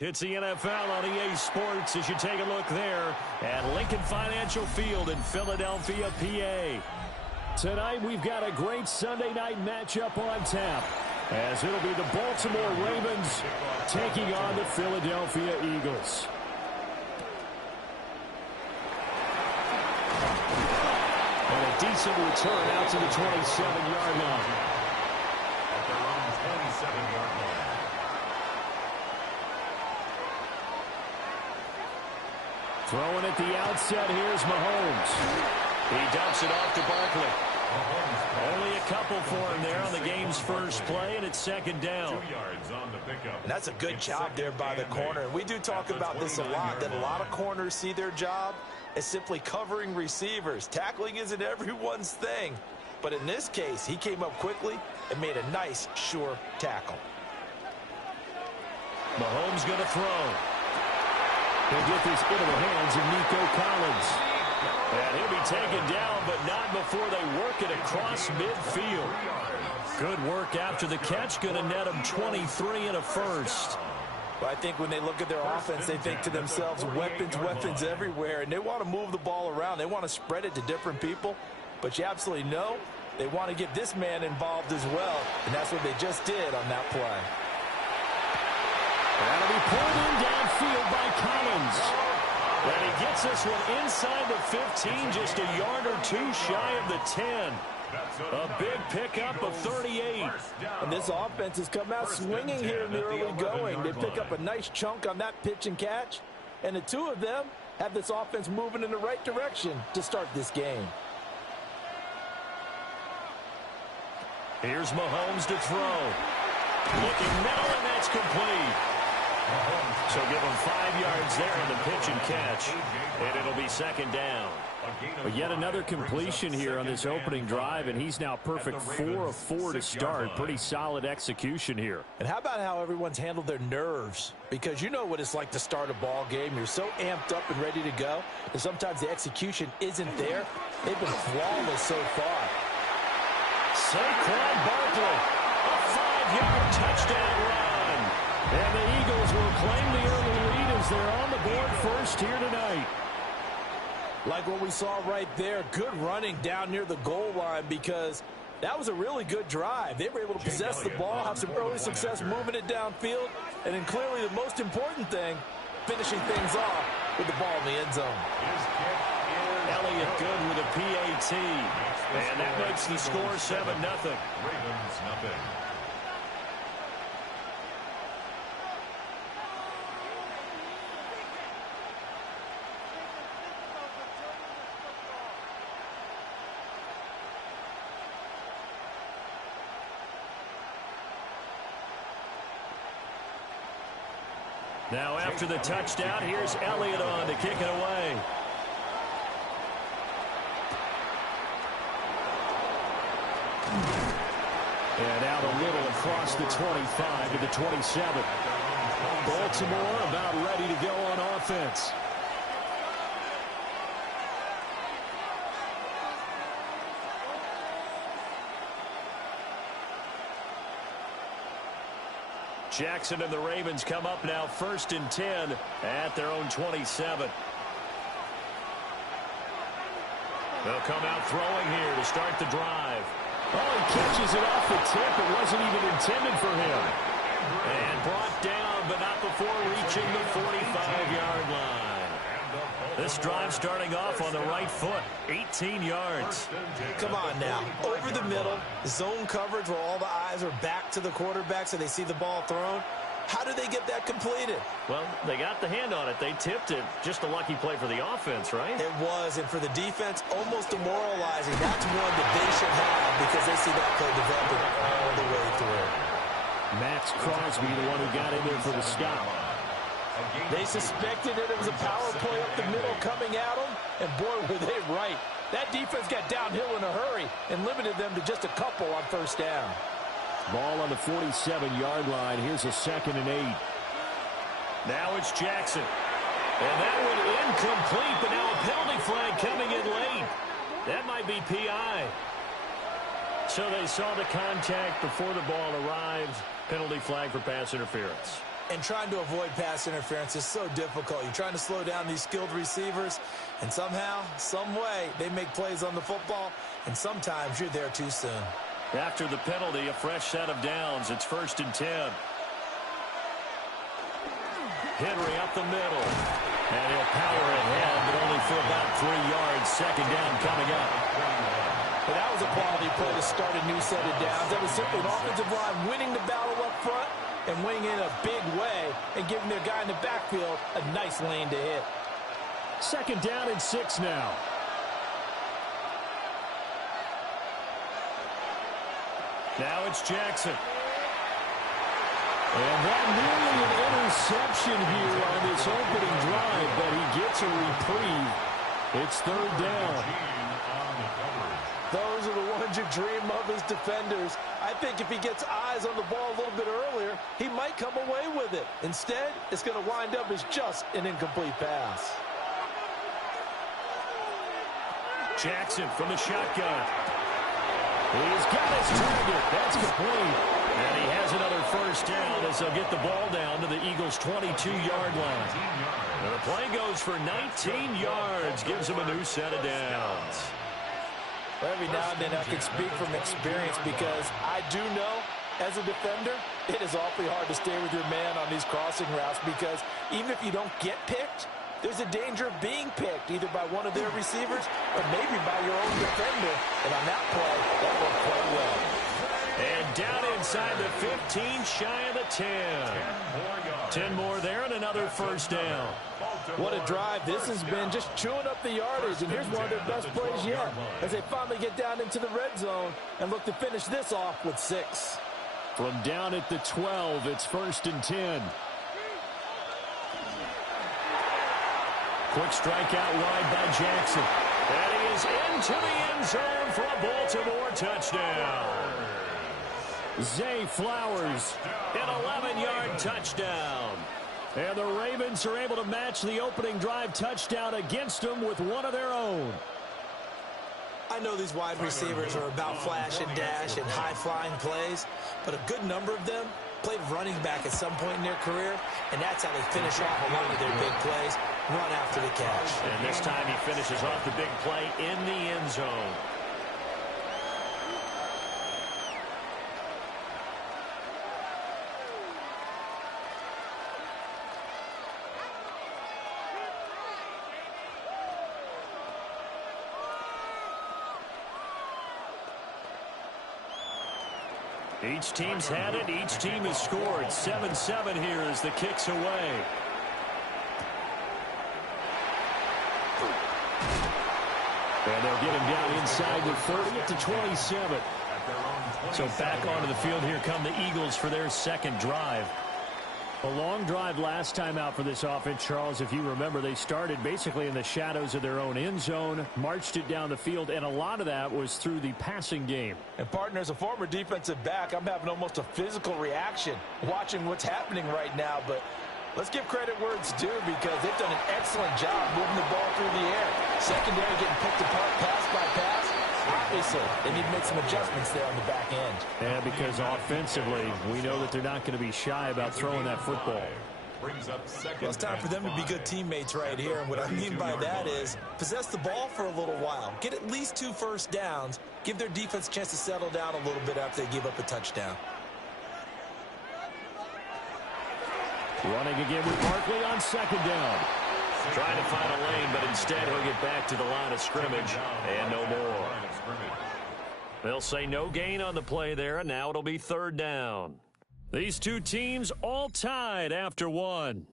It's the NFL on EA Sports as you take a look there at Lincoln Financial Field in Philadelphia, PA. Tonight we've got a great Sunday night matchup on tap as it'll be the Baltimore Ravens taking on the Philadelphia Eagles. And a decent return out to the 27-yard line. At their own 27-yard line. Throwing at the outset, here's Mahomes. He dumps it off to Barkley. Only a couple for him there on the game's first play, and it's second down. 2 yards on the pickup. And that's a good job there by the corner. And we do talk about this a lot, that a lot of corners see their job as simply covering receivers. Tackling isn't everyone's thing. But in this case, he came up quickly and made a nice, sure tackle. Mahomes going to throw. He'll get this into the hands of Nico Collins. And he'll be taken down, but not before they work it across midfield. Good work after the catch. Going to net him 23 and a first. But I think when they look at their offense, they think to themselves, weapons, weapons everywhere. And they want to move the ball around. They want to spread it to different people. But you absolutely know they want to get this man involved as well. And that's what they just did on that play. That'll be pulled in downfield by Collins. And he gets this one inside the 15, just a yard or two shy of the 10. A big pickup of 38. And this offense has come out swinging here in the early going. They pick up a nice chunk on that pitch and catch. And the two of them have this offense moving in the right direction to start this game. Here's Mahomes to throw. Looking middle, and that's complete. So give him 5 yards there on the pitch and catch, and it'll be second down. But yet another completion here on this opening drive, and he's now perfect 4 of 4 to start. Pretty solid execution here. And how about how everyone's handled their nerves? Because you know what it's like to start a ball game. You're so amped up and ready to go, and sometimes the execution isn't there. They've been flawless so far. Saquon Barkley, a 5-yard touchdown run. And the Eagles will claim the early lead as they're on the board first here tonight. Like what we saw right there, good running down near the goal line because that was a really good drive. They were able to possess the ball, have some early success moving it downfield, and then clearly the most important thing, finishing things off with the ball in the end zone. Elliott good with a PAT, and that makes the score 7-0. Ravens nothing. Now after the touchdown, here's Elliott on to kick it away. And out a little across the 25 to the 27. Baltimore about ready to go on offense. Jackson and the Ravens come up now 1st and 10 at their own 27. They'll come out throwing here to start the drive. Oh, he catches it off the tip. It wasn't even intended for him. And brought down, but not before reaching the 45-yard line. This drive starting off on the right foot, 18 yards. Come on now, over the middle, zone coverage where all the eyes are back to the quarterback so they see the ball thrown. How did they get that completed? Well, they got the hand on it. They tipped it. Just a lucky play for the offense, right? It was, and for the defense, almost demoralizing. That's one that they should have because they see that play developing all the way through. Max Crosby, the one who got in there for the stop. They suspected that it was a power play up the middle coming at them, and boy, were they right. That defense got downhill in a hurry and limited them to just a couple on first down. Ball on the 47-yard line. Here's a 2nd and 8. Now it's Jackson. And that one incomplete, but now a penalty flag coming in late. That might be PI. So they saw the contact before the ball arrived. Penalty flag for pass interference. And trying to avoid pass interference is so difficult. You're trying to slow down these skilled receivers, and somehow, some way, they make plays on the football, and sometimes you're there too soon. After the penalty, a fresh set of downs. It's 1st and 10. Henry up the middle. And he'll power ahead, but only for about 3 yards. 2nd down coming up. But that was a quality play to start a new set of downs. That was simply an offensive line winning the battle up front and winning in a big way and giving their guy in the backfield a nice lane to hit. 2nd down and 6 now. Now it's Jackson. And that nearly an interception here on this opening drive, but he gets a reprieve. It's 3rd down. Those are the ones you dream of as defenders. I think if he gets eyes on the ball a little bit earlier, he might come away with it. Instead, it's going to wind up as just an incomplete pass. Jackson from the shotgun. He's got his target. That's complete. And he has another 1st down as they'll get the ball down to the Eagles' 22-yard line. And the play goes for 19 yards. Gives them a new set of downs. Well, every now and then I can speak from experience because I do know as a defender, it is awfully hard to stay with your man on these crossing routes because even if you don't get picked, there's a danger of being picked either by one of their receivers or maybe by your own defender. And on that play, that worked quite well. And down inside the 15, shy of the 10. 10 more there and another 1st down. What a drive this has been, just chewing up the yardage. And here's one of their best plays yet as they finally get down into the red zone and look to finish this off with 6. From down at the 12, it's 1st and 10. Quick strike out wide by Jackson. And he is into the end zone for a Baltimore touchdown. Zay Flowers, an 11-yard touchdown. And the Ravens are able to match the opening drive touchdown against them with one of their own. I know these wide receivers are about flash and dash and high-flying plays, but a good number of them played running back at some point in their career, and that's how they finish off a lot of their big plays, run after the catch. And this time he finishes off the big play in the end zone. Each team's had it. Each team has scored. 7-7 here as the kick's away. And they'll get him down inside the 30 to 27. So back onto the field here come the Eagles for their 2nd drive. A long drive last time out for this offense, Charles. If you remember, they started basically in the shadows of their own end zone, marched it down the field, and a lot of that was through the passing game. And, partner, as a former defensive back, I'm having almost a physical reaction watching what's happening right now. But let's give credit where it's due because they've done an excellent job moving the ball through the air. Secondary getting picked apart pass by pass. Obviously, they need to make some adjustments there on the back end. Yeah, because offensively, we know that they're not going to be shy about throwing that football. Well, it's time for them to be good teammates right here. And what I mean by that is possess the ball for a little while. Get at least 2 first downs. Give their defense a chance to settle down a little bit after they give up a touchdown. Running again with Barkley on 2nd down. Trying to find a lane, but instead he'll get back to the line of scrimmage and no more. They'll say no gain on the play there, and now it'll be 3rd down. These two teams all tied after 1.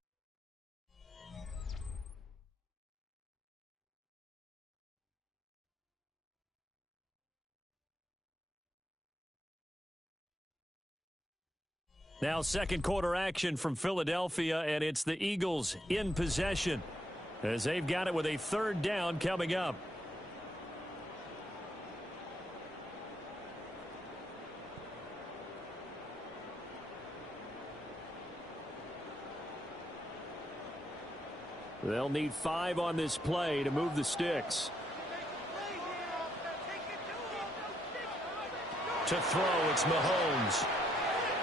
Now 2nd quarter action from Philadelphia, and it's the Eagles in possession as they've got it with a 3rd down coming up. They'll need 5 on this play to move the sticks. To throw, it's Mahomes.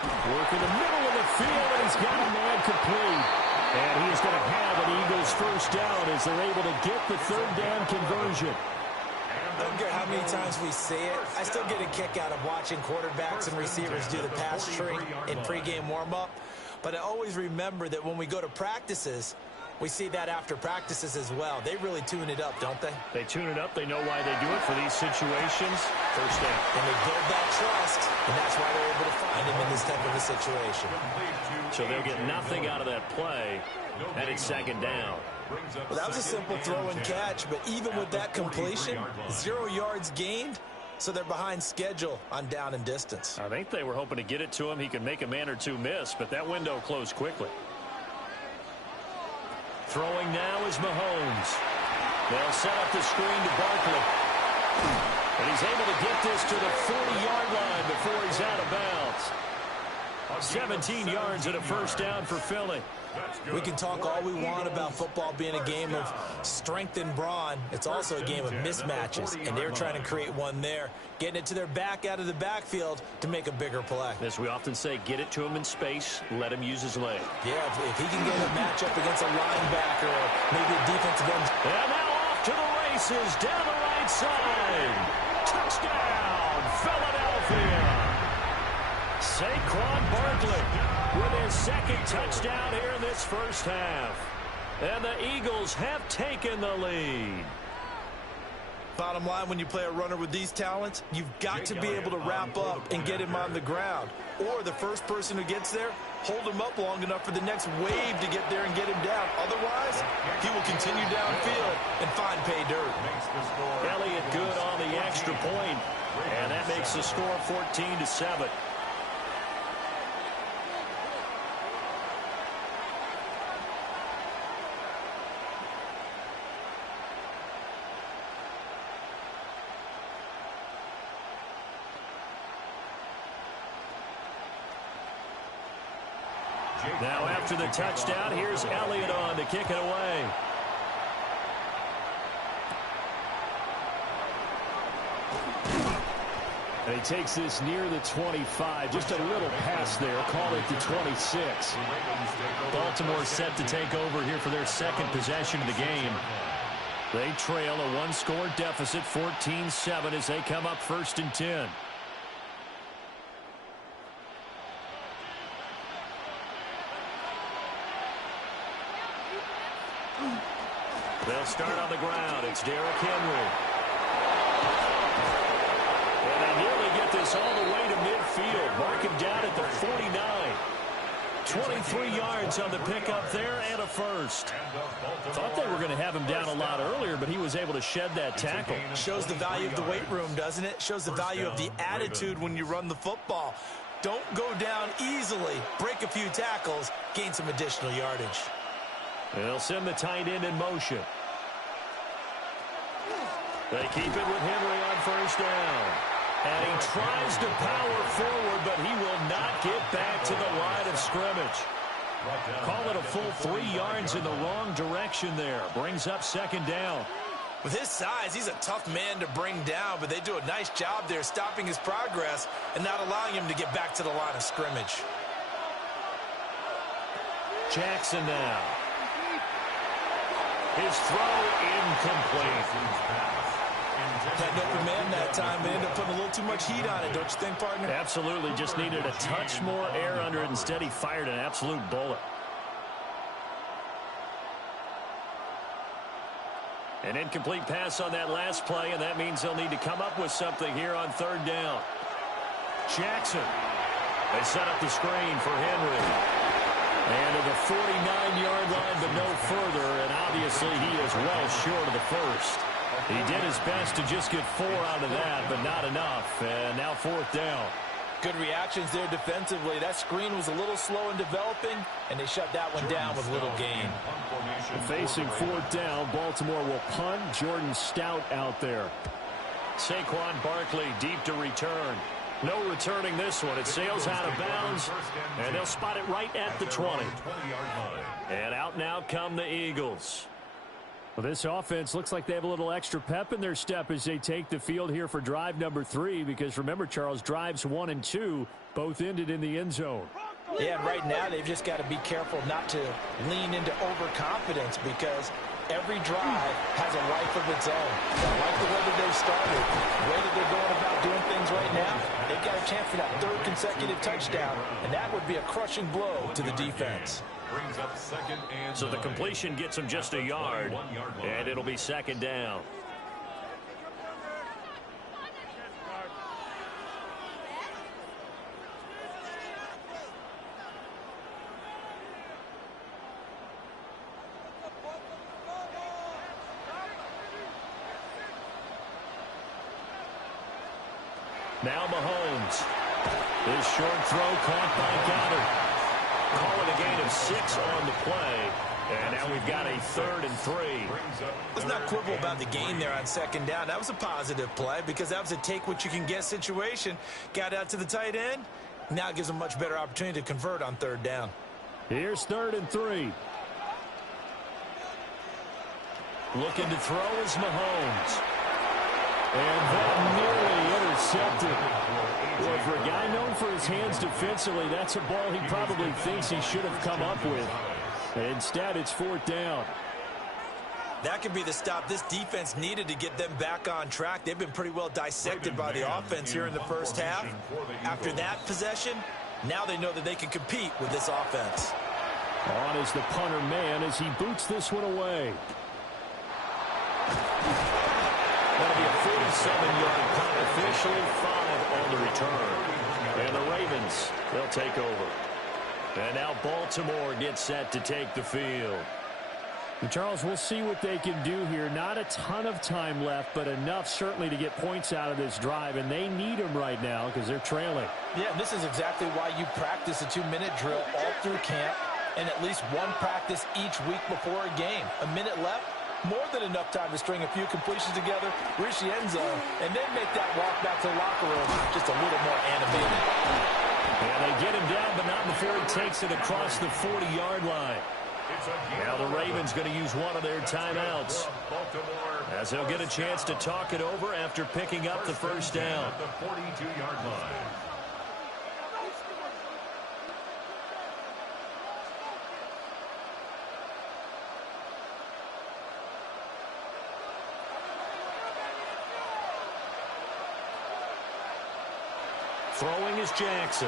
Work in the middle of the field, and he's got a man complete. And he is going to have an Eagles first down as they're able to get the third down conversion. I don't care how many times we say it, I still get a kick out of watching quarterbacks and receivers do the pass tree in pregame warm-up. But I always remember that when we go to practices, we see that after practices as well. They really tune it up, don't they? They tune it up. They know why they do it for these situations. First down. And they build that trust, and that's why they're able to find him in this type of a situation. So they'll get nothing out of that play, and it's second down. Well, that was a simple throw and catch, but even with that completion, 0 yards gained, so they're behind schedule on down and distance. I think they were hoping to get it to him. He could make a man or two miss, but that window closed quickly. Throwing now is Mahomes. They'll set up the screen to Barkley. And he's able to get this to the 40-yard line before he's out of bounds. 17 yards and a first down for Philly. We can talk all we want about football being a game of strength and brawn. It's also a game of mismatches, and they're trying to create one there, getting it to their back out of the backfield to make a bigger play. As we often say, get it to him in space, let him use his leg. Yeah, if he can get a matchup against a linebacker or maybe a defensive end. And now off to the races down the right side. Touchdown, Philadelphia. Saquon Barkley with his second touchdown here in this first half. And the Eagles have taken the lead. Bottom line, when you play a runner with these talents, you've got to be able to wrap up and get him on the ground. Or the first person who gets there, hold him up long enough for the next wave to get there and get him down. Otherwise, he will continue downfield and find pay dirt. Elliott good on the extra point. And that makes the score 14-7. Now after the touchdown, here's Elliott on to kick it away. And he takes this near the 25. Just a little pass there. Call it the 26. Baltimore set to take over here for their second possession of the game. They trail a one-score deficit, 14-7, as they come up first and 10. They'll start on the ground. It's Derrick Henry. And they nearly get this all the way to midfield. Mark him down at the 49. 23 yards on the pickup there and a first. Thought they were going to have him down a lot earlier, but he was able to shed that tackle. Shows the value of the weight room, doesn't it? Shows the value of the attitude when you run the football. Don't go down easily. Break a few tackles. Gain some additional yardage. They'll send the tight end in motion. They keep it with Henry on first down. And he tries to power forward, but he will not get back to the line of scrimmage. Call it a full 3 yards in the wrong direction there. Brings up second down. With his size, he's a tough man to bring down, but they do a nice job there stopping his progress and not allowing him to get back to the line of scrimmage. Jackson now. His throw incomplete. Had an open man that time, but ended up putting a little too much heat on it, don't you think, partner? Absolutely. Just needed a touch more air under it. Instead, he fired an absolute bullet. An incomplete pass on that last play, and that means they'll need to come up with something here on third down. Jackson. They set up the screen for Henry. And to the 49-yard line, but no further, and obviously he is well short of the first. He did his best to just get 4 out of that, but not enough. And now fourth down. Good reactions there defensively. That screen was a little slow in developing, and they shut that one down with little gain. Facing fourth down, Baltimore will punt. Jordan Stout out there. Saquon Barkley deep to return. No returning this one. It sails out of bounds, and they'll spot it right at the 20. And out now come the Eagles. Well, this offense looks like they have a little extra pep in their step as they take the field here for drive number 3, because remember, Charles, drives 1 and 2 both ended in the end zone. Yeah, and right now they've just got to be careful not to lean into overconfidence because every drive has a life of its own. I like the way that they've started, the way that they're going about doing things right now. They've got a chance for that third consecutive touchdown, and that would be a crushing blow to the defense. Brings up second and So the completion gets him just a yard, and it'll be second down. Now Mahomes. This short throw caught by Goddard. Call it a gain of 6 on the play. And now we've got a 3rd and 3. Let's not quibble about the gain there on second down. That was a positive play because that was a take-what-you-can-get situation. Got out to the tight end. Now it gives them a much better opportunity to convert on third down. Here's 3rd and 3. Looking to throw is Mahomes. And that nearly intercepted. Well, for a guy known for his hands defensively, that's a ball he probably thinks he should have come up with. Instead, it's 4th down. That could be the stop this defense needed to get them back on track. They've been pretty well dissected by the offense here in the first half. After that possession, now they know that they can compete with this offense. On is the punter man as he boots this one away. That'll be a 47-yard punt, officially 5 on the return. And the Ravens, they'll take over. And now Baltimore gets set to take the field. And Charles, we'll see what they can do here. Not a ton of time left, but enough certainly to get points out of this drive. And they need them right now because they're trailing. Yeah, and this is exactly why you practice a 2-minute drill all through camp and at least one practice each week before a game. A minute left. More than enough time to string a few completions together, reach the end zone, and then make that walk back to the locker room just a little more animated. And they get him down, but not before he takes it across the 40-yard line. Now the Ravens going to use one of their timeouts, as they'll get a chance to talk it over after picking up the first down. at the 42-yard line. Throwing is Jackson.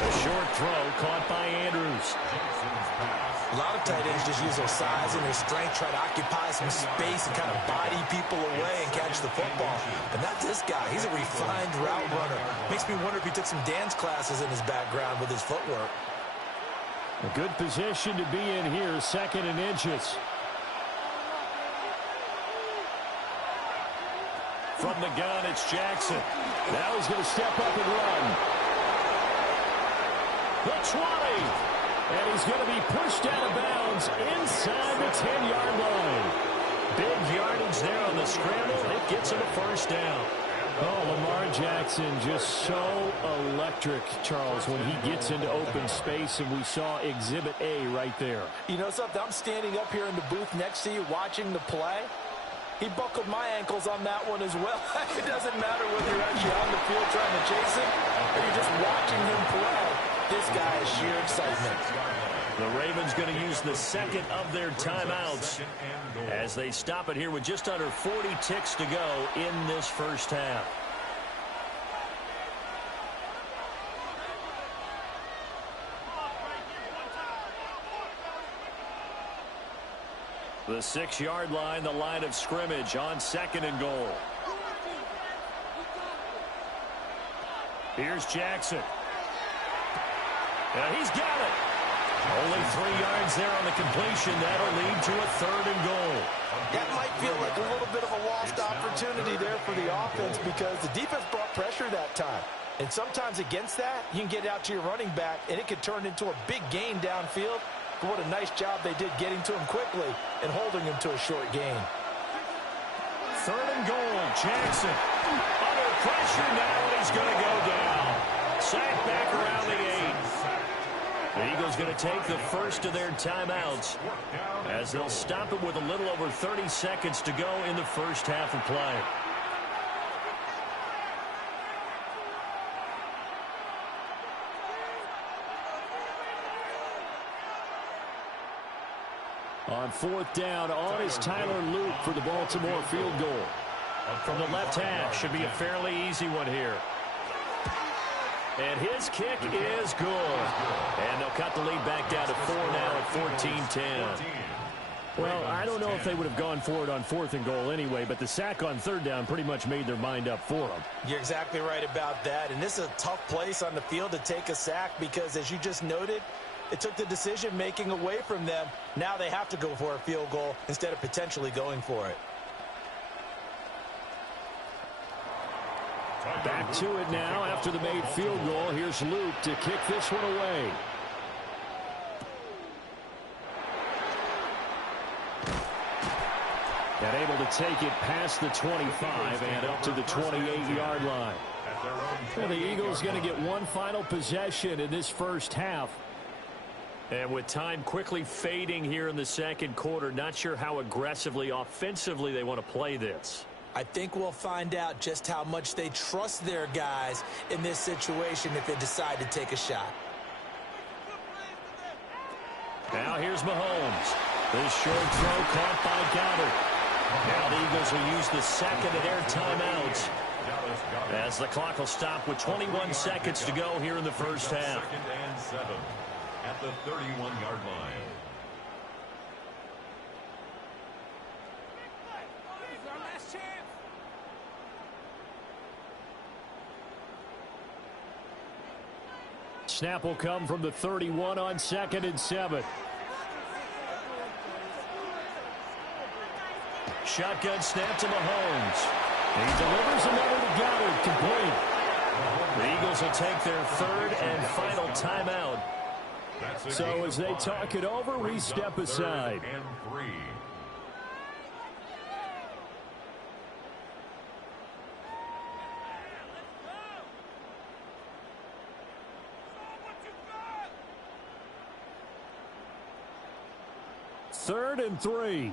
A short throw caught by Andrews. A lot of tight ends just use their size and their strength, try to occupy some space and kind of body people away and catch the football. But not this guy. He's a refined route runner. Makes me wonder if he took some dance classes in his background with his footwork. A good position to be in here, 2nd and inches. From the gun, it's Jackson. Now he's going to step up and run. The 20. And he's going to be pushed out of bounds inside the 10-yard line. Big yardage there on the scramble. It gets him a first down. Oh, Lamar Jackson just so electric, Charles, when he gets into open space, and we saw Exhibit A right there. You know something? I'm standing up here in the booth next to you watching the play. He buckled my ankles on that one as well. It doesn't matter whether you're actually on the field trying to chase him or you're just watching him play. This guy is sheer excitement. The Ravens going to use the 2nd of their timeouts as they stop it here with just under 40 ticks to go in this first half. The 6-yard line, the line of scrimmage on 2nd and goal. Here's Jackson. And he's got it. Only 3 yards there on the completion. That'll lead to a 3rd and goal. That might feel like a little bit of a lost opportunity there for the offense because the defense brought pressure that time. And sometimes against that, you can get out to your running back, and it could turn into a big gain downfield. But what a nice job they did getting to him quickly and holding him to a short gain. 3rd and goal. Jackson under pressure now, and he's going to go down. Sacked back around the 8. The Eagles going to take the first of their timeouts as they'll stop it with a little over 30 seconds to go in the first half of play. On fourth down, on is Tyler Luke for the Baltimore field goal. From the left hash, should be a fairly easy one here. And his kick is good. And they'll cut the lead back down to 4 now at 14-10. Well, I don't know if they would have gone for it on fourth and goal anyway, but the sack on third down pretty much made their mind up for them. You're exactly right about that. And this is a tough place on the field to take a sack because, as you just noted, it took the decision-making away from them. Now they have to go for a field goal instead of potentially going for it. Back to it now after the made field goal. Here's Luke to kick this one away. And able to take it past the 25 and up to the 28-yard line. Well, the Eagles going to get one final possession in this first half. And with time quickly fading here in the second quarter, not sure how aggressively, offensively they want to play this. I think we'll find out just how much they trust their guys in this situation if they decide to take a shot. Now here's Mahomes. This short throw caught by Goddard. Now the Eagles will use the second of their timeouts as the clock will stop with 21 seconds to go here in the first half. 2nd and 7 at the 31-yard line. Snap will come from the 31 on 2nd and 7. Shotgun snap to Mahomes. He delivers another to Goddard, complete. The Eagles will take their third and final timeout. So as they talk it over, we step aside. And 3. Third and 3.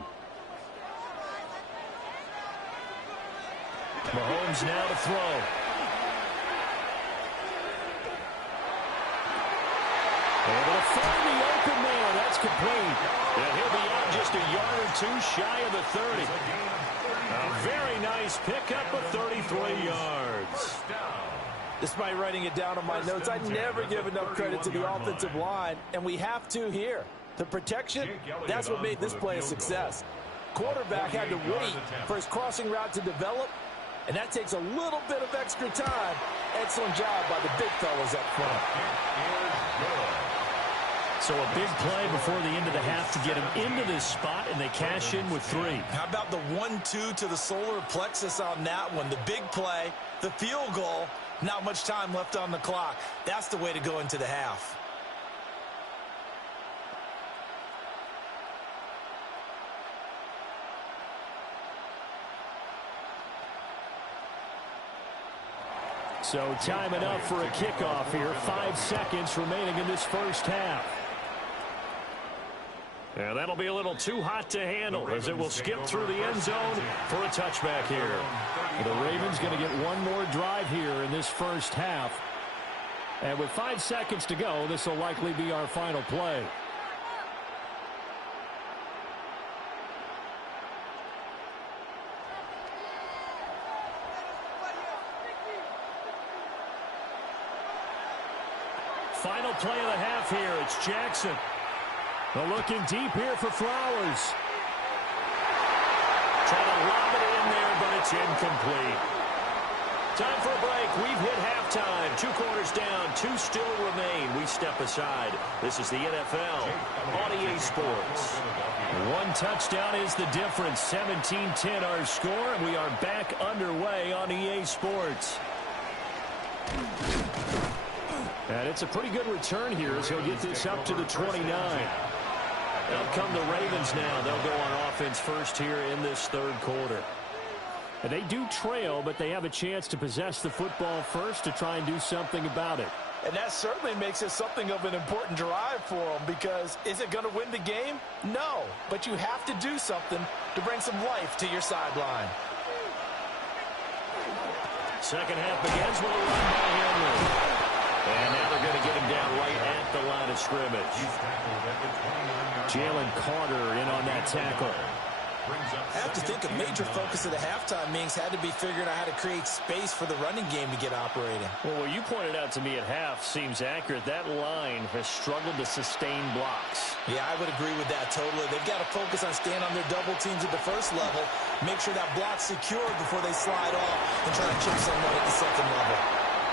Mahomes now to throw. Able to find the open man. That's complete. And he'll be out just a yard or two shy of the 30. A very nice pickup of 33 yards. Despite writing it down on my notes, I never give enough credit to the offensive line, and we have to here. The protection, that's what made this play a success. Quarterback had to wait for his crossing route to develop, and that takes a little bit of extra time. Excellent job by the big fellas up front. So a big play before the end of the half to get him into this spot, and they cash in with 3. How about the 1-2 to the solar plexus on that one? The big play, the field goal, not much time left on the clock. That's the way to go into the half. So time enough for a kickoff here. 5 seconds remaining in this first half. And that'll be a little too hot to handle as it will skip through the end zone for a touchback here. The Ravens going to get one more drive here in this first half. And with 5 seconds to go, this will likely be our final play. Final play of the half here. It's Jackson. They're looking deep here for Flowers. Trying to lob it in there, but it's incomplete. Time for a break. We've hit halftime. 2 quarters down. 2 still remain. We step aside. This is the NFL on EA Sports. 1 touchdown is the difference. 17-10 our score, and we are back underway on EA Sports. And it's a pretty good return here as he'll get this up to the 29. They'll come the Ravens now. They'll go on offense first here in this third quarter. And they do trail, but they have a chance to possess the football first to try and do something about it. And that certainly makes it something of an important drive for them, because is it going to win the game? No, but you have to do something to bring some life to your sideline. Second half begins with a run by Henry. And now they're going to get him down right at the line of scrimmage. Jalen Carter in on that tackle. I have to think a major focus of the halftime meetings had to be figuring out how to create space for the running game to get operating. Well, what you pointed out to me at half seems accurate. That line has struggled to sustain blocks. Yeah, I would agree with that totally. They've got to focus on staying on their double teams at the first level, make sure that block's secured before they slide off and try to chip someone at the second level.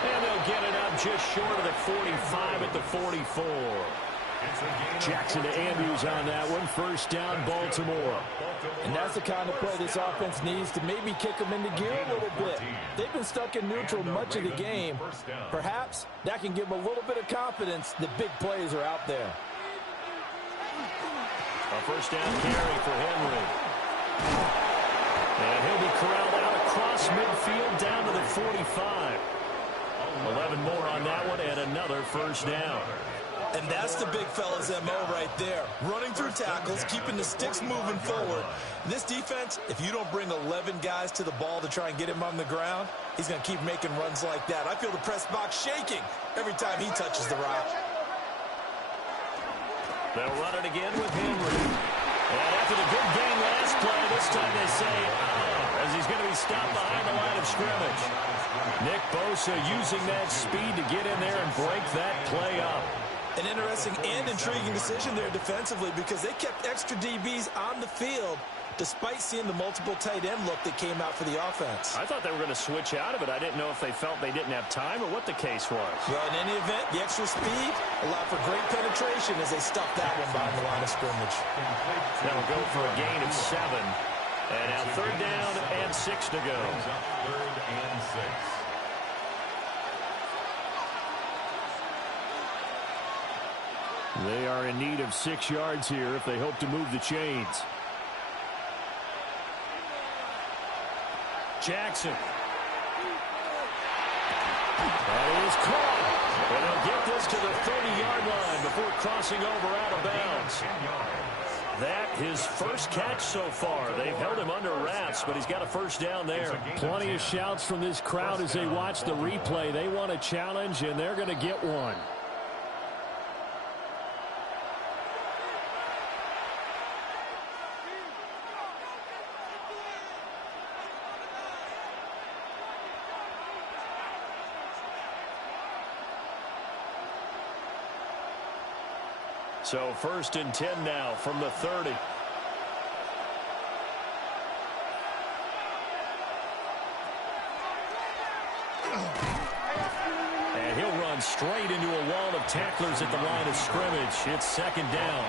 And they'll get it up just short of the 45 at the 44. Jackson to Andrews on that one. First down, Baltimore. And that's the kind of play this offense needs to maybe kick them into gear a little bit. They've been stuck in neutral much of the game. Perhaps that can give them a little bit of confidence that big plays are out there. A first down carry for Henry. And he'll be corralled out across midfield down to the 45. 11 more on that one and another first down. And that's the big fella's MO right there. Running through tackles, keeping the sticks moving forward. This defense, if you don't bring 11 guys to the ball to try and get him on the ground, he's going to keep making runs like that. I feel the press box shaking every time he touches the rock. They'll run it again with Henry. And after the good game last play, this time they say, as he's going to be stopped behind the line of scrimmage. Nick Bosa using that speed to get in there and break that play up. An interesting and intriguing decision there defensively because they kept extra DBs on the field despite seeing the multiple tight end look that came out for the offense. I thought they were going to switch out of it. I didn't know if they felt they didn't have time or what the case was. Well, in any event, the extra speed allowed for great penetration as they stuffed that one behind the line of scrimmage. That'll go for a gain of 7. And now third down and 6 to go. Third and 6. They are in need of 6 yards here if they hope to move the chains. Jackson. That is caught. And they'll get this to the 30-yard line before crossing over out of bounds. That his first catch so far. They've held him under wraps, but he's got a first down there. Plenty of shouts from this crowd as they watch the replay. They want a challenge, and they're going to get one. So first and 10 now from the 30. And he'll run straight into a wall of tacklers at the line of scrimmage. It's second down.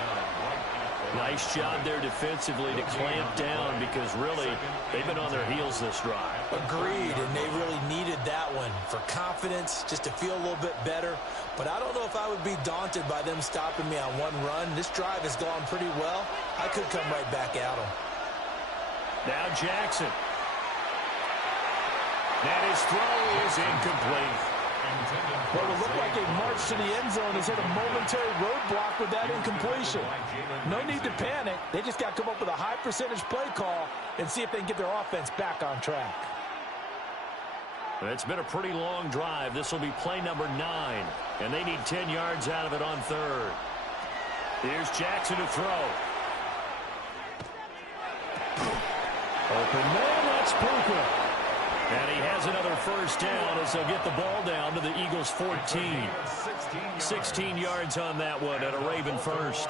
Nice job there defensively to clamp down because really they've been on their heels this drive. Agreed, and they really needed that one for confidence, just to feel a little bit better. But I don't know if I would be daunted by them stopping me on one run. This drive has gone pretty well. I could come right back at them. Now Jackson. And his throw is incomplete. What would look like a march to the end zone has hit a momentary roadblock with that incompletion. No need to panic. They just got to come up with a high percentage play call and see if they can get their offense back on track. It's been a pretty long drive. This will be play number 9. And they need 10 yards out of it on third. Here's Jackson to throw. Open man, that's Puka. And he has another first down as they'll get the ball down to the Eagles' 14. 16 yards on that one at a Raven first.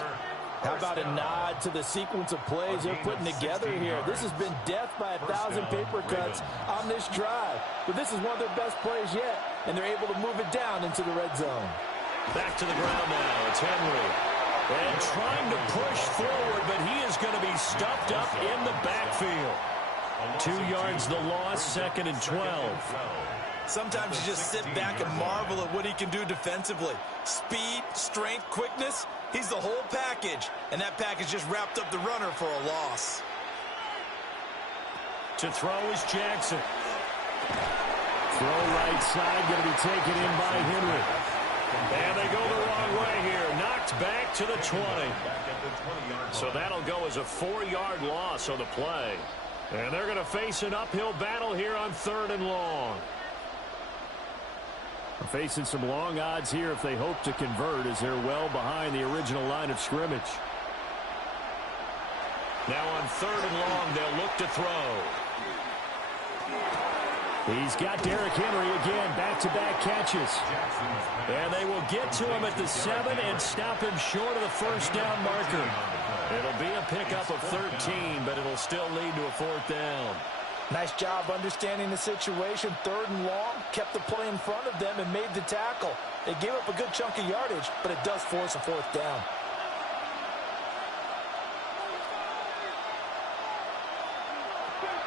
How about a nod to the sequence of plays they're putting together here? This has been death by 1,000 paper cuts on this drive. But this is one of their best plays yet, and they're able to move it down into the red zone. Back to the ground now. It's Henry. And trying to push forward, but he is going to be stuffed up in the backfield. 2 yards the loss, second and 12. Sometimes you just sit back and marvel at what he can do defensively. Speed, strength, quickness, he's the whole package. And that package just wrapped up the runner for a loss. To throw is Jackson. Throw right side, going to be taken in by Henry. And they go the wrong way here. Knocked back to the 20. So that'll go as a 4-yard loss on the play. And they're going to face an uphill battle here on third and long. Facing some long odds here if they hope to convert, as they're well behind the original line of scrimmage. Now on 3rd and long, they'll look to throw. He's got Derrick Henry again, back-to-back catches. And they will get to him at the 7 and stop him short of the first down marker. It'll be a pickup of 13, but it'll still lead to a 4th down. Nice job understanding the situation. 3rd and long, kept the play in front of them and made the tackle. They gave up a good chunk of yardage, but it does force a 4th down.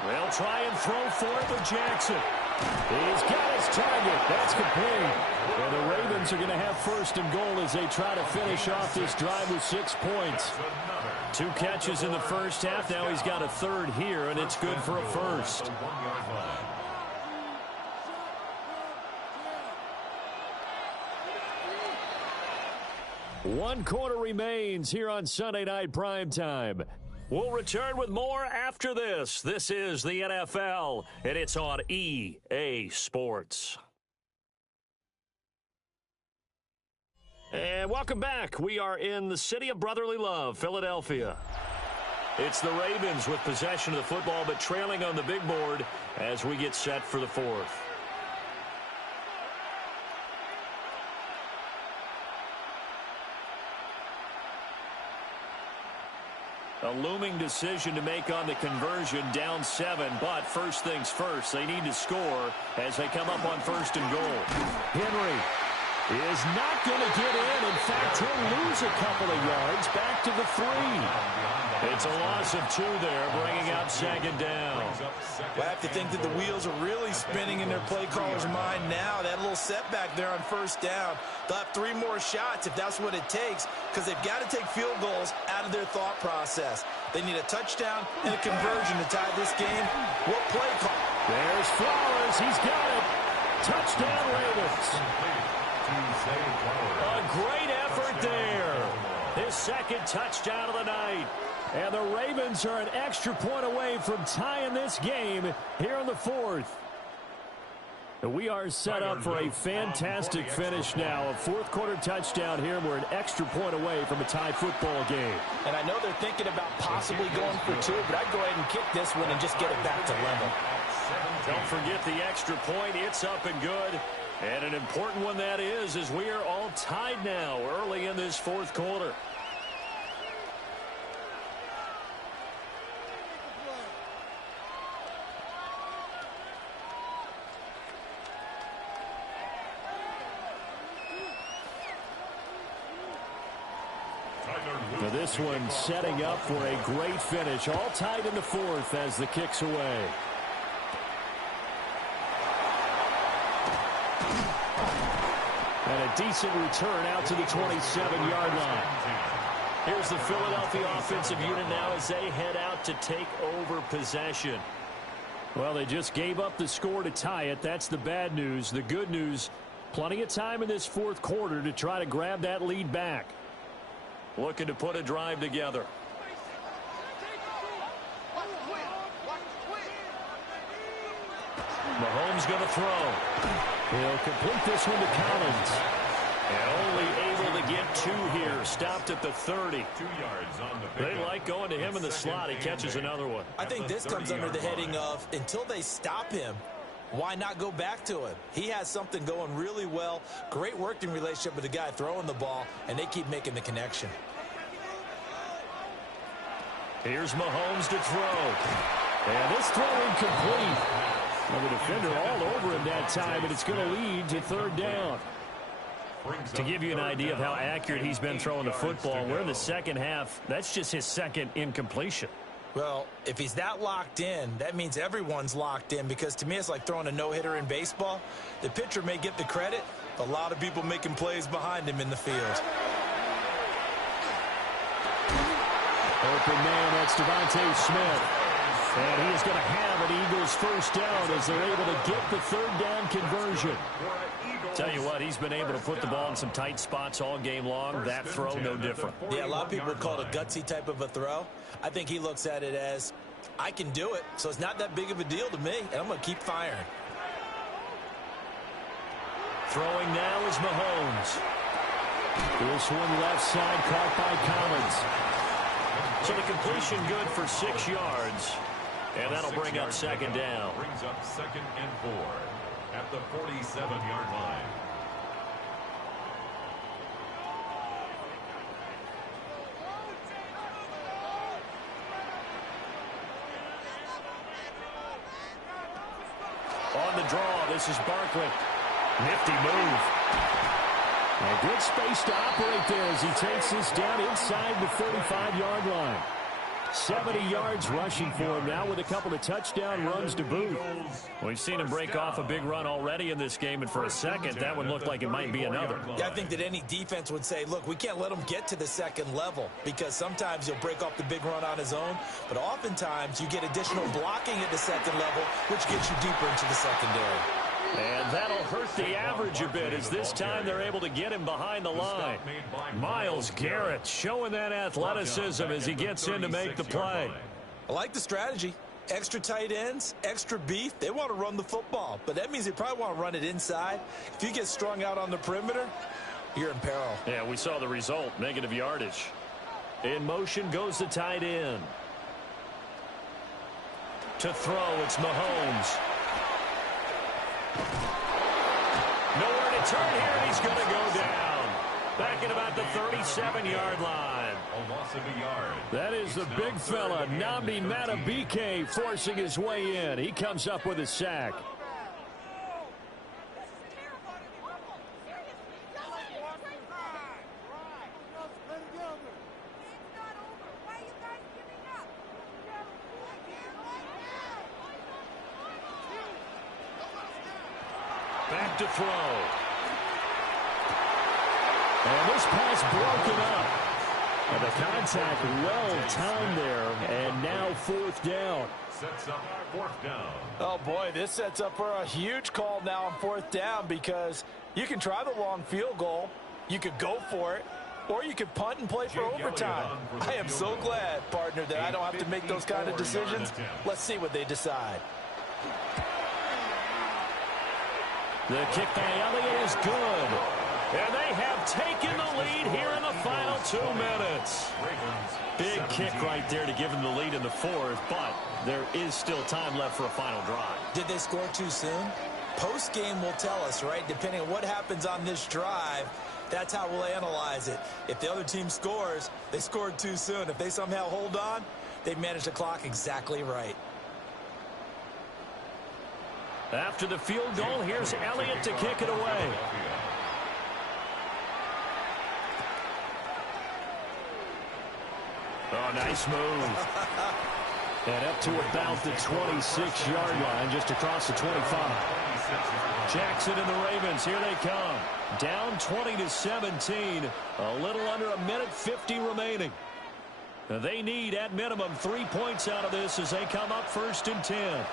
They'll try and throw for it with Jackson. He's got his target. That's complete. And the Ravens are going to have 1st and goal as they try to finish off this drive with 6 points. 2 catches in the first half. Now he's got a 3rd here, and it's good for a 1st. One quarter remains here on Sunday Night Primetime. We'll return with more after this. This is the NFL, and it's on EA Sports. And welcome back. We are in the city of brotherly love, Philadelphia. It's the Ravens with possession of the football, but trailing on the big board as we get set for the 4th. A looming decision to make on the conversion, down 7, but first things first, they need to score as they come up on 1st and goal. Henry is not going to get in. In fact, he'll lose a couple of yards back to the 3. It's a loss of 2 there, bringing up 2nd down. Well, I have to think that the wheels are really spinning in their play caller's mind now. That little setback there on 1st down. They'll have 3 more shots if that's what it takes, because they've got to take field goals out of their thought process. They need a touchdown and a conversion to tie this game. What play call? There's Flowers. He's got it. Touchdown, Ravens. A great effort there. His 2nd touchdown of the night. And the Ravens are an extra point away from tying this game here in the 4th. We are set up for a fantastic finish now. A 4th quarter touchdown here, and we're an extra point away from a tie football game. And I know they're thinking about possibly going for 2, but I'd go ahead and kick this one and just get it back to level. Don't forget the extra point. It's up and good. And an important one that is, as we are all tied now early in this 4th quarter. Now this one setting up for a great finish. All tied in the 4th as the kick's away. And a decent return out to the 27-yard line. Here's the Philadelphia offensive unit now as they head out to take over possession. Well, they just gave up the score to tie it. That's the bad news. The good news, plenty of time in this 4th quarter to try to grab that lead back. Looking to put a drive together. Mahomes going to throw. He'll complete this one to Collins. And only able to get 2 here. Stopped at the 30. 2 yards on the They like going to him in the slot. He catches another one. I think this comes under the heading of, until they stop him, why not go back to him? He has something going really well. Great working relationship with the guy throwing the ball, and they keep making the connection. Here's Mahomes to throw. And this throw incomplete. Well, the defender all over him that time, and it's going to lead to 3rd down. To give you an idea of how accurate he's been throwing the football, we're in the 2nd half. That's just his 2nd incompletion. Well, if he's that locked in, that means everyone's locked in, because to me it's like throwing a no-hitter in baseball. The pitcher may get the credit, a lot of people making plays behind him in the field. Open man, that's Devontae Smith. And he is going to have an Eagles 1st down as they're able to get the 3rd down conversion. Tell you what, he's been able to put the ball in some tight spots all game long. That throw, no different. Yeah, a lot of people would call it a gutsy type of a throw. I think he looks at it as, I can do it, so it's not that big of a deal to me, and I'm going to keep firing. Throwing now is Mahomes. This one left side caught by Collins. So the completion good for 6 yards. And that'll bring up second down. Brings up 2nd and 4 at the 47-yard line. On the draw, this is Barkley. Nifty move. A good space to operate there as he takes this down inside the 35-yard line. 70 yards rushing for him now with a couple of touchdown runs to boot. We've seen him break off a big run already in this game, and for a second, that one looked like it might be another. Yeah, I think that any defense would say, look, we can't let him get to the second level because sometimes he'll break off the big run on his own, but oftentimes you get additional blocking at the second level, which gets you deeper into the secondary. And that'll hurt the average a bit as this time they're able to get him behind the line. Myles Garrett showing that athleticism as he gets in to make the play. I like the strategy. Extra tight ends, extra beef. They want to run the football, but that means they probably want to run it inside. If you get strung out on the perimeter, you're in peril. Yeah, we saw the result, negative yardage. In motion goes the tight end. To throw, it's Mahomes. Nowhere to turn here, and he's going to go down. Back at about the 37-yard line. A loss of a yard. That is the big fella, Nnamdi Madubuike, forcing his way in. He comes up with a sack. Back to throw. And this pass broken up. And the contact well timed there. And now 4th down. Sets up 4th down. Oh, boy, this sets up for a huge call now on 4th down because you can try the long field goal. You could go for it. Or you could punt and play for overtime. I am so glad, partner, that I don't have to make those kind of decisions. Let's see what they decide. The kick by Elliott is good. And they have taken the lead here in the final 2 minutes. Big kick right there to give them the lead in the 4th, but there is still time left for a final drive. Did they score too soon? Post-game will tell us, right? Depending on what happens on this drive, that's how we'll analyze it. If the other team scores, they scored too soon. If they somehow hold on, they've managed the clock exactly right. After the field goal, here's Elliott to kick it away. Oh, nice move. And up to about the 26-yard line, just across the 25. Jackson and the Ravens, here they come. Down 20-17, a little under a minute 50 remaining. They need, at minimum, 3 points out of this as they come up 1st and 10.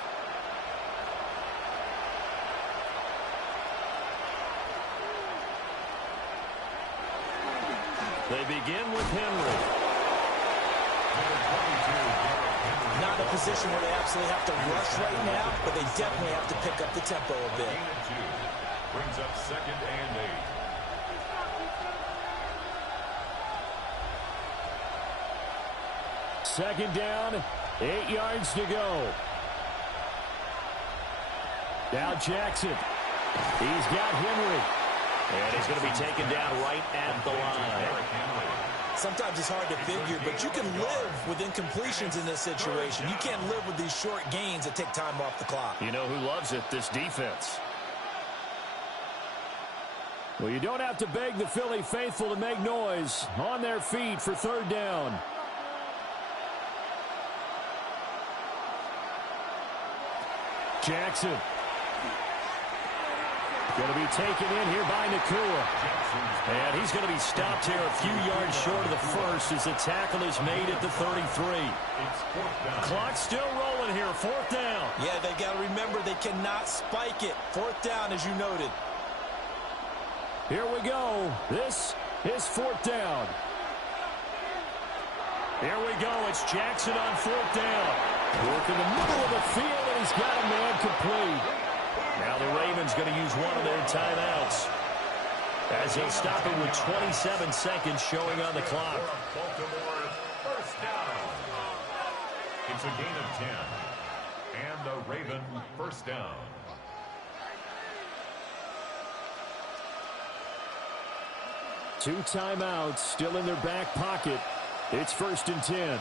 They begin with Henry. Not in a position where they absolutely have to rush right now, but they definitely have to pick up the tempo a bit. Brings up 2nd and 8. 2nd down, 8 yards to go. Now Jackson. He's got Henry. And he's going to be taken down right at the line. Sometimes it's hard to figure, but you can live with incompletions in this situation. You can't live with these short gains that take time off the clock. You know who loves it? This defense. Well, you don't have to beg the Philly faithful to make noise. On their feet for 3rd down. Jackson. Going to be taken in here by Nakua. And he's going to be stopped here a few yards short of the 1st as the tackle is made at the 33. Clock still rolling here, 4th down. Yeah, they got to remember they cannot spike it. 4th down, as you noted. Here we go. This is 4th down. Here we go. It's Jackson on 4th down. Work in the middle of the field, and he's got a man complete. Now the Ravens going to use one of their timeouts, as they'll stop it with 27 seconds showing on the clock. Baltimore, first down. It's a gain of 10. And the Raven first down. Two timeouts still in their back pocket. It's 1st and 10.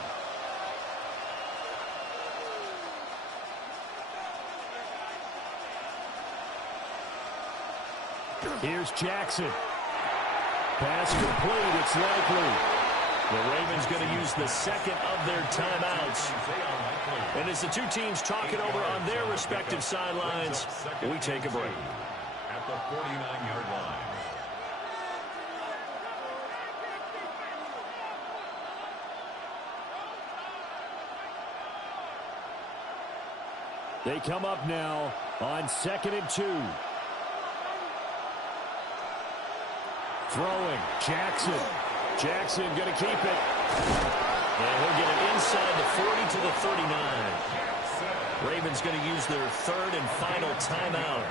Here's Jackson. Pass complete. It's likely. The Ravens going to use the second of their timeouts. And as the two teams talk it over on their respective sidelines, we take a break. At the 49-yard line. They come up now on 2nd and 2. Throwing, Jackson. Jackson going to keep it. And he'll get it inside the 40 to the 39. Ravens going to use their third and final timeout,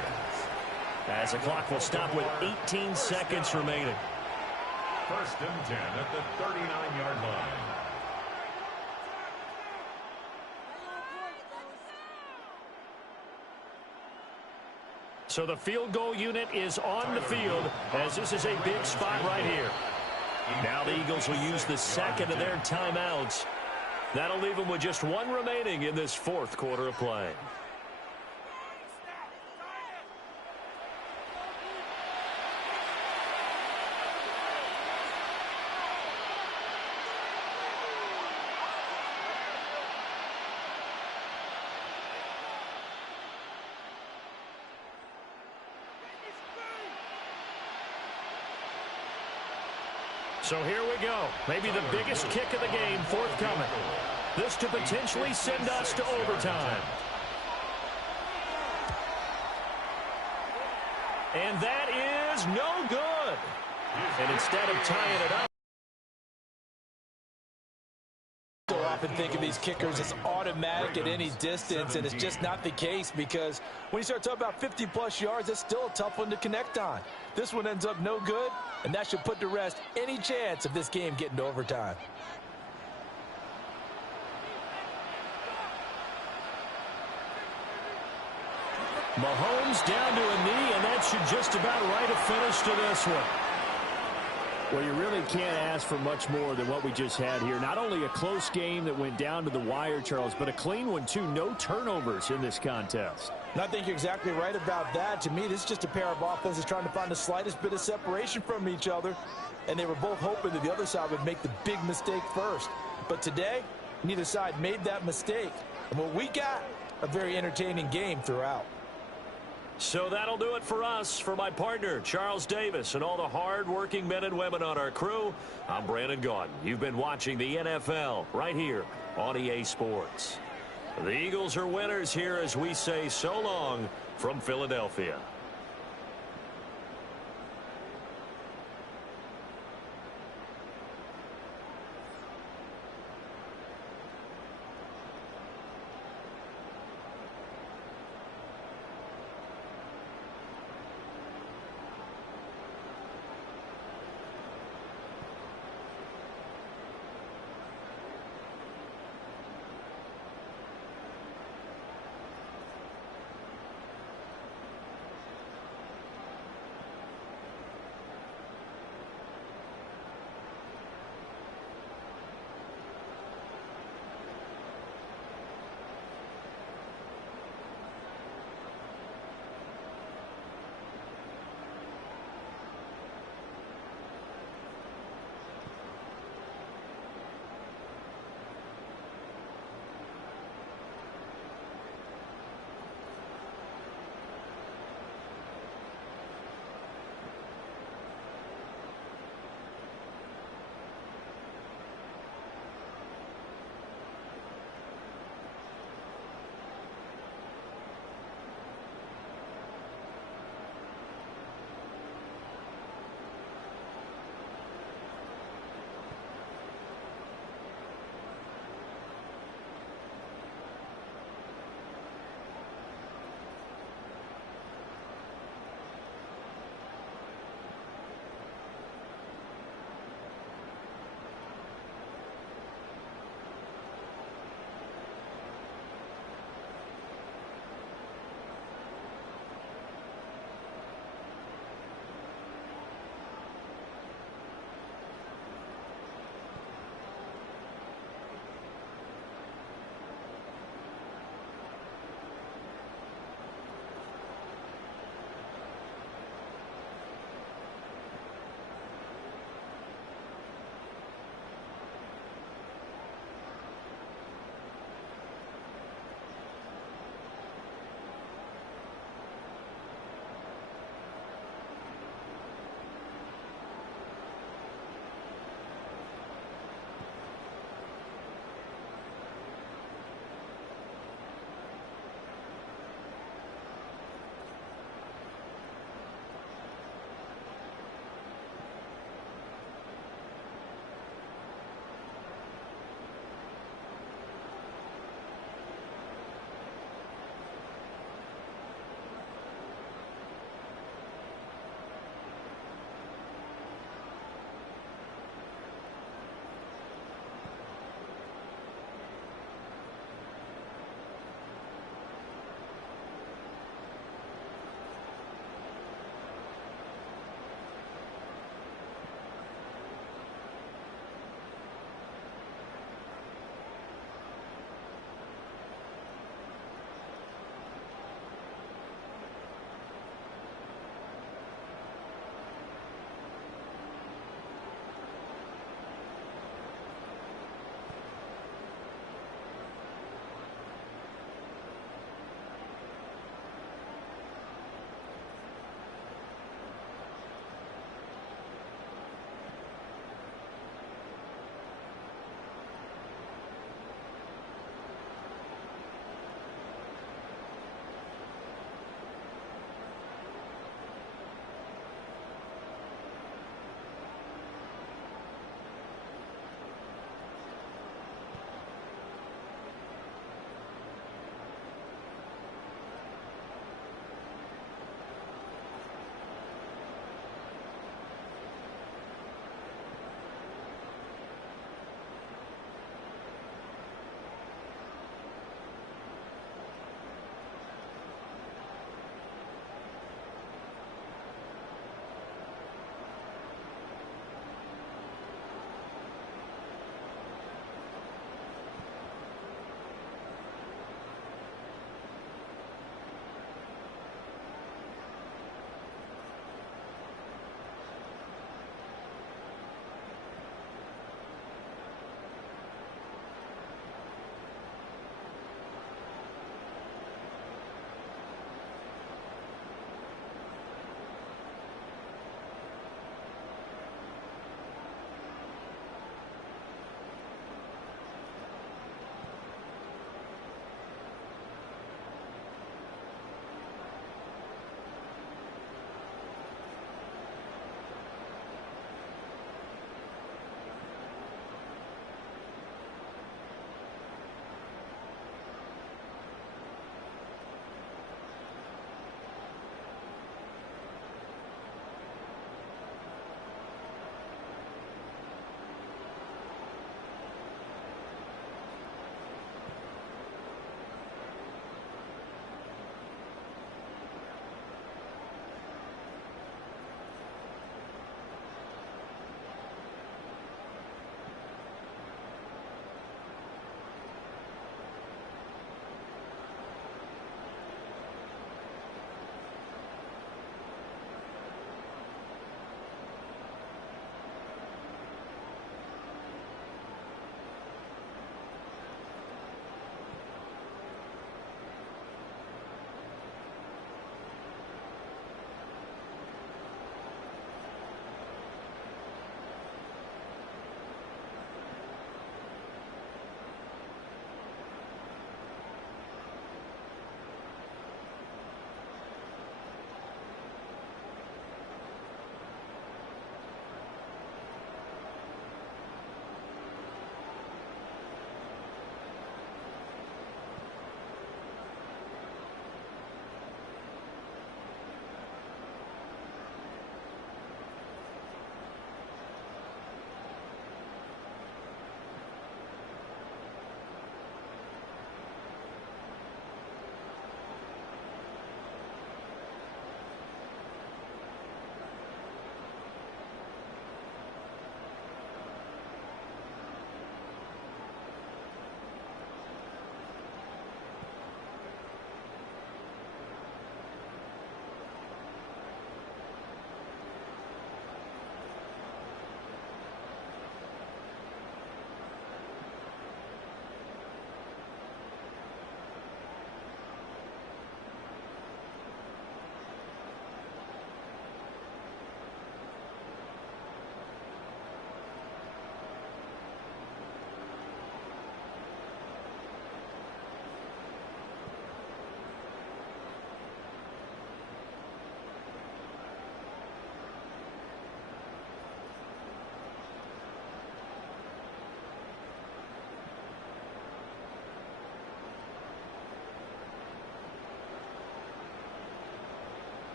as the clock will stop with 18 seconds remaining. 1st and 10 at the 39-yard line. So the field goal unit is on the field, as this is a big spot right here. Now the Eagles will use the second of their timeouts. That'll leave them with just one remaining in this fourth quarter of play. So here we go. Maybe the biggest kick of the game forthcoming. This to potentially send us to overtime. And that is no good. And instead of tying it up, So often think of these kickers as automatic at any distance, and it's just not the case, because when you start talking about 50-plus yards, it's still a tough one to connect on. This one ends up no good, and that should put to rest any chance of this game getting to overtime. Mahomes down to a knee, and that should just about write a finish to this one. Well, you really can't ask for much more than what we just had here. Not only a close game that went down to the wire, Charles, but a clean one, too. No turnovers in this contest. And I think you're exactly right about that. To me, this is just a pair of offenses trying to find the slightest bit of separation from each other, and they were both hoping that the other side would make the big mistake first. But today, neither side made that mistake. And what we got, a very entertaining game throughout. So that'll do it for us. For my partner, Charles Davis, and all the hard-working men and women on our crew, I'm Brandon Gaudin. You've been watching the NFL right here on EA Sports. The Eagles are winners here as we say so long from Philadelphia.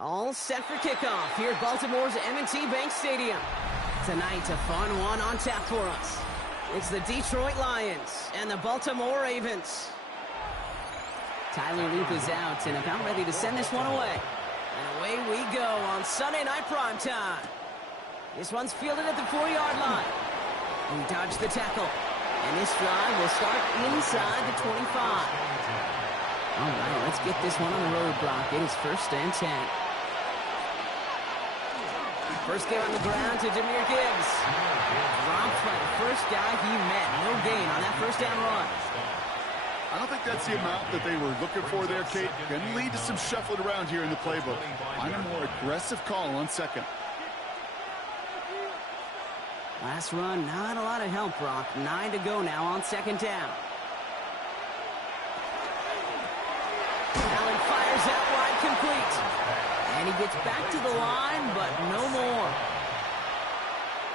All set for kickoff here at Baltimore's M&T Bank Stadium. Tonight, a fun one on tap for us. It's the Detroit Lions and the Baltimore Ravens. Tyler Loop is out and about ready to send this one away. And away we go on Sunday Night Primetime. This one's fielded at the 4-yard line. He dodged the tackle. And this drive will start inside the 25. All right, let's get this one on the road block. It is 1st and 10. First get on the ground to Jahmyr Gibbs. Dropped by the first guy he met. No gain on that first down run. I don't think that's the amount that they were looking for there, Kate. Going to lead to some shuffling around here in the playbook. Find a more aggressive call on second. Last run, not a lot of help, Brock. 9 to go now on 2nd down. Allen fires out wide, complete. And he gets back to the line, but no more.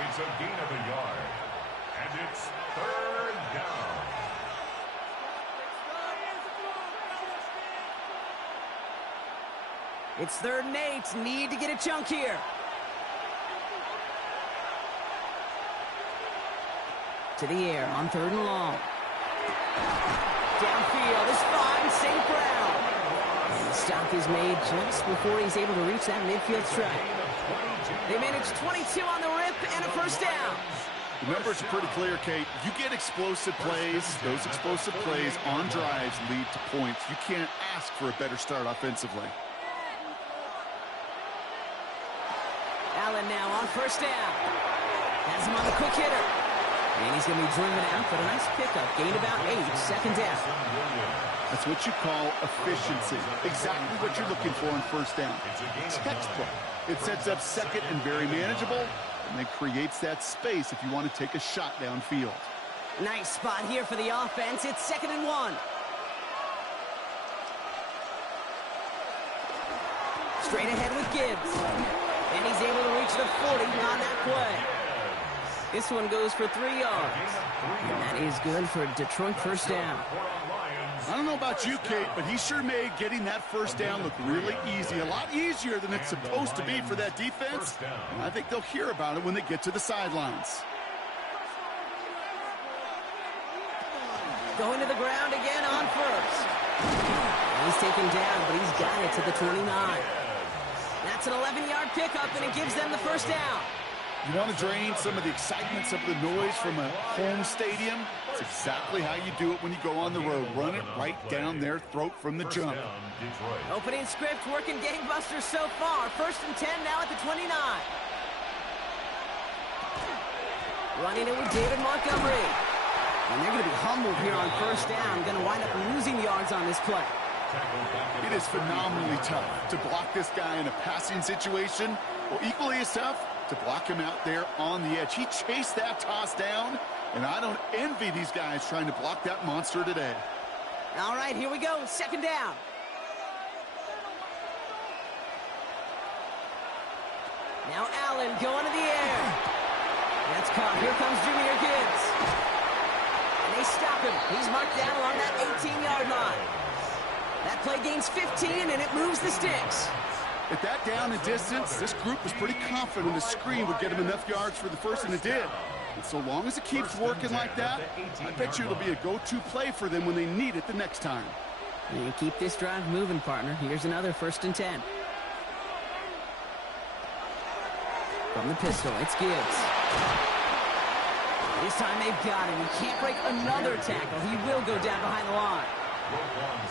It's a gain of a yard. And it's 3rd down. It's 3rd and 8. Need to get a chunk here. To the air on 3rd and long. Downfield is fine. St. Brown. And the stop is made just before he's able to reach that midfield strike. They manage 22 on the rip and a 1st down. The numbers are pretty clear, Kate. You get explosive plays. Those explosive plays on drives lead to points. You can't ask for a better start offensively. Allen now on 1st down. Has him on the quick hitter. And he's going to be driven out, but a nice pickup. Gained about 8, 2nd down. That's what you call efficiency. Exactly what you're looking for on 1st down. Textbook. It sets up second and very manageable, and it creates that space if you want to take a shot downfield. Nice spot here for the offense. It's 2nd and 1. Straight ahead with Gibbs. And he's able to reach the 40 on that play. This one goes for 3 yards. And that is good for Detroit 1st down. I don't know about you, Kate, but he sure made getting that 1st down look really easy. A lot easier than it's supposed to be for that defense. And I think they'll hear about it when they get to the sidelines. Going to the ground again on 1st. He's taken down, but he's got it to the 29. That's an 11-yard pickup, and it gives them the 1st down. You want to drain some of the excitement, some of the noise from a home stadium? It's exactly how you do it when you go on the road. Run it right down their throat from the jump. Opening script working gangbusters so far. 1st and 10 now at the 29. Running it with David Montgomery. And they're going to be humbled here on 1st down. Going to wind up losing yards on this play. It is phenomenally tough to block this guy in a passing situation. Well, equally as tough to block him out there on the edge. He chased that toss down, and I don't envy these guys trying to block that monster today. All right, here we go. 2nd down. Now Allen going to the air. That's caught. Here comes Jahmyr Gibbs. And they stop him. He's marked down along that 18-yard line. That play gains 15, and it moves the sticks. At that down and distance, this group was pretty confident the screen would get him enough yards for the 1st, and it did. And so long as it keeps working like that, I bet you it'll be a go-to play for them when they need it the next time. And keep this drive moving, partner. Here's another 1st and 10. From the pistol, it's Gibbs. This time they've got him. He can't break another tackle. He will go down behind the line.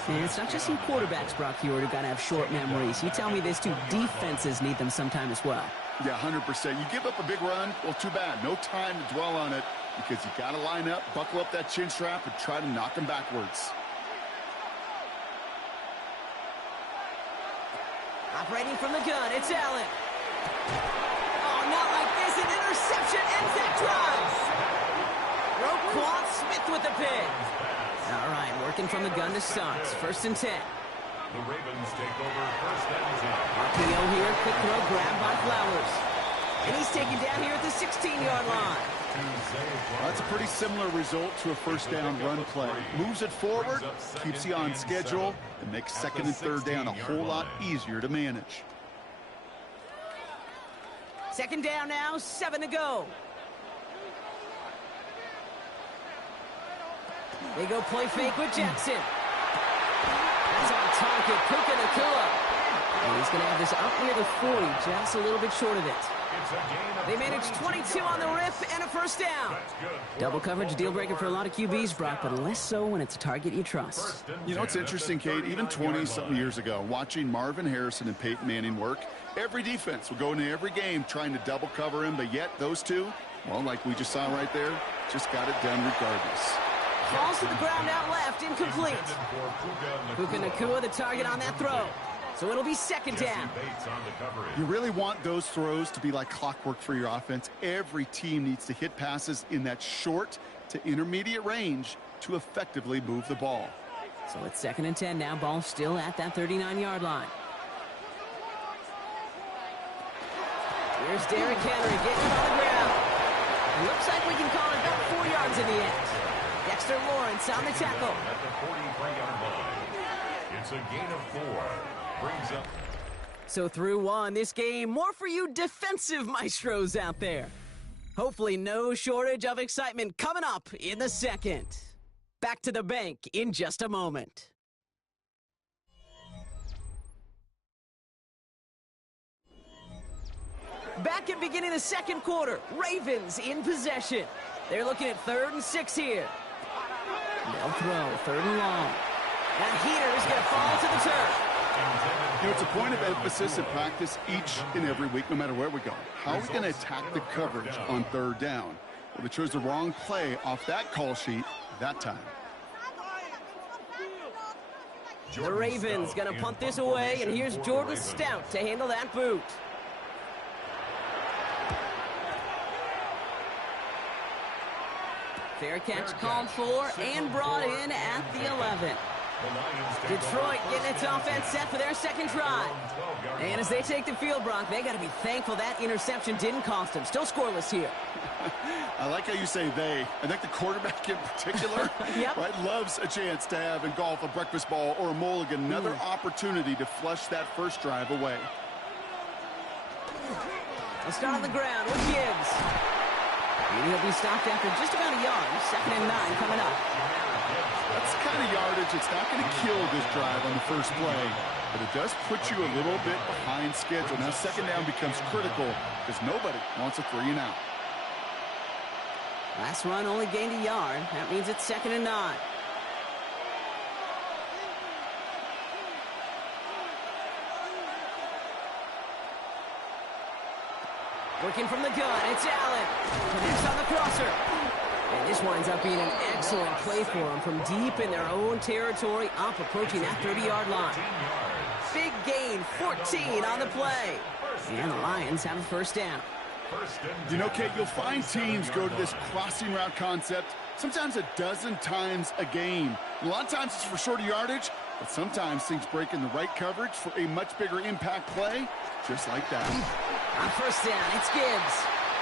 And it's not just in quarterbacks, Brock Huard, who got to have short memories. You tell me this too. Defenses need them sometime as well. Yeah, 100%. You give up a big run, well, too bad. No time to dwell on it because you got to line up, buckle up that chin strap, and try to knock them backwards. Operating from the gun, it's Allen. Oh, not like this. An interception ends that drive. Roquan Smith with the pick. All right, working from the gun to Suggs. 1st and 10. The Ravens take over 1st and 10. RPO here, quick throw, grabbed by Flowers. And he's taken down here at the 16-yard line. That's a pretty similar result to a 1st down run play. Moves it forward, keeps you on schedule, and makes 2nd and 3rd down a whole lot easier to manage. Second down now, 7 to go. They go play fake with Jackson. That's on target, Puka Nacua. And he's going to have this up near the 40, just a little bit short of it. They managed 22 on the rip and a first down. Double coverage deal breaker for a lot of QBs, Brock, but less so when it's a target you trust. You know, it's interesting, Kate, even 20-something years ago, watching Marvin Harrison and Peyton Manning work, every defense would go into every game trying to double cover him, but yet those two, well, like we just saw right there, just got it done regardless. Falls to the ground out left, incomplete. Puka Nacua the target on that throw. So it'll be second down. You really want those throws to be like clockwork for your offense. Every team needs to hit passes in that short to intermediate range to effectively move the ball. So it's 2nd and 10 now. Ball still at that 39-yard line. Here's Derrick Henry getting it on the ground. Looks like we can call it about 4 yards in the end. Dexter Lawrence on the tackle. At the 43-yard line. It's a gain of 4. Brings up. So through one, this game, more for you defensive maestros out there. Hopefully no shortage of excitement coming up in the second. Back to the bank in just a moment. Back at beginning of the second quarter, Ravens in possession. They're looking at 3rd and 6 here. They'll throw, 3rd and long. That heater is going to fall to the turf. You know, it's a point of emphasis in practice each and every week, no matter where we go. How are we going to attack the coverage on 3rd down? Well, they chose the wrong play off that call sheet that time. The Ravens going to punt this away, and here's Jordan Stout to handle that boot. Fair catch called for and brought in at the 11. Detroit getting its offense set for their second drive. And as they take the field, Brock, they got to be thankful that interception didn't cost them. Still scoreless here. I like how you say they. I think the quarterback in particular Yep. right, loves a chance to have in golf a breakfast ball or a mulligan, another opportunity to flush that first drive away. Let's start on the ground with Gibbs. And he'll be stopped after just about a yard. 2nd and 9 coming up. That's the kind of yardage it's not going to kill this drive on the first play, but it does put you a little bit behind schedule. Now 2nd down becomes critical because nobody wants a 3 and out. Last run only gained a yard. That means it's 2nd and 9. Working from the gun, it's Allen. Connects on the crosser. And this winds up being an excellent play for them from deep in their own territory, up approaching that 30-yard line. Big gain, 14 on the play. And the Lions have a first down. You know, Kate, you'll find teams go to this crossing route concept sometimes a dozen times a game. A lot of times it's for shorter yardage, but sometimes things break in the right coverage for a much bigger impact play, just like that. On first down, it's Gibbs.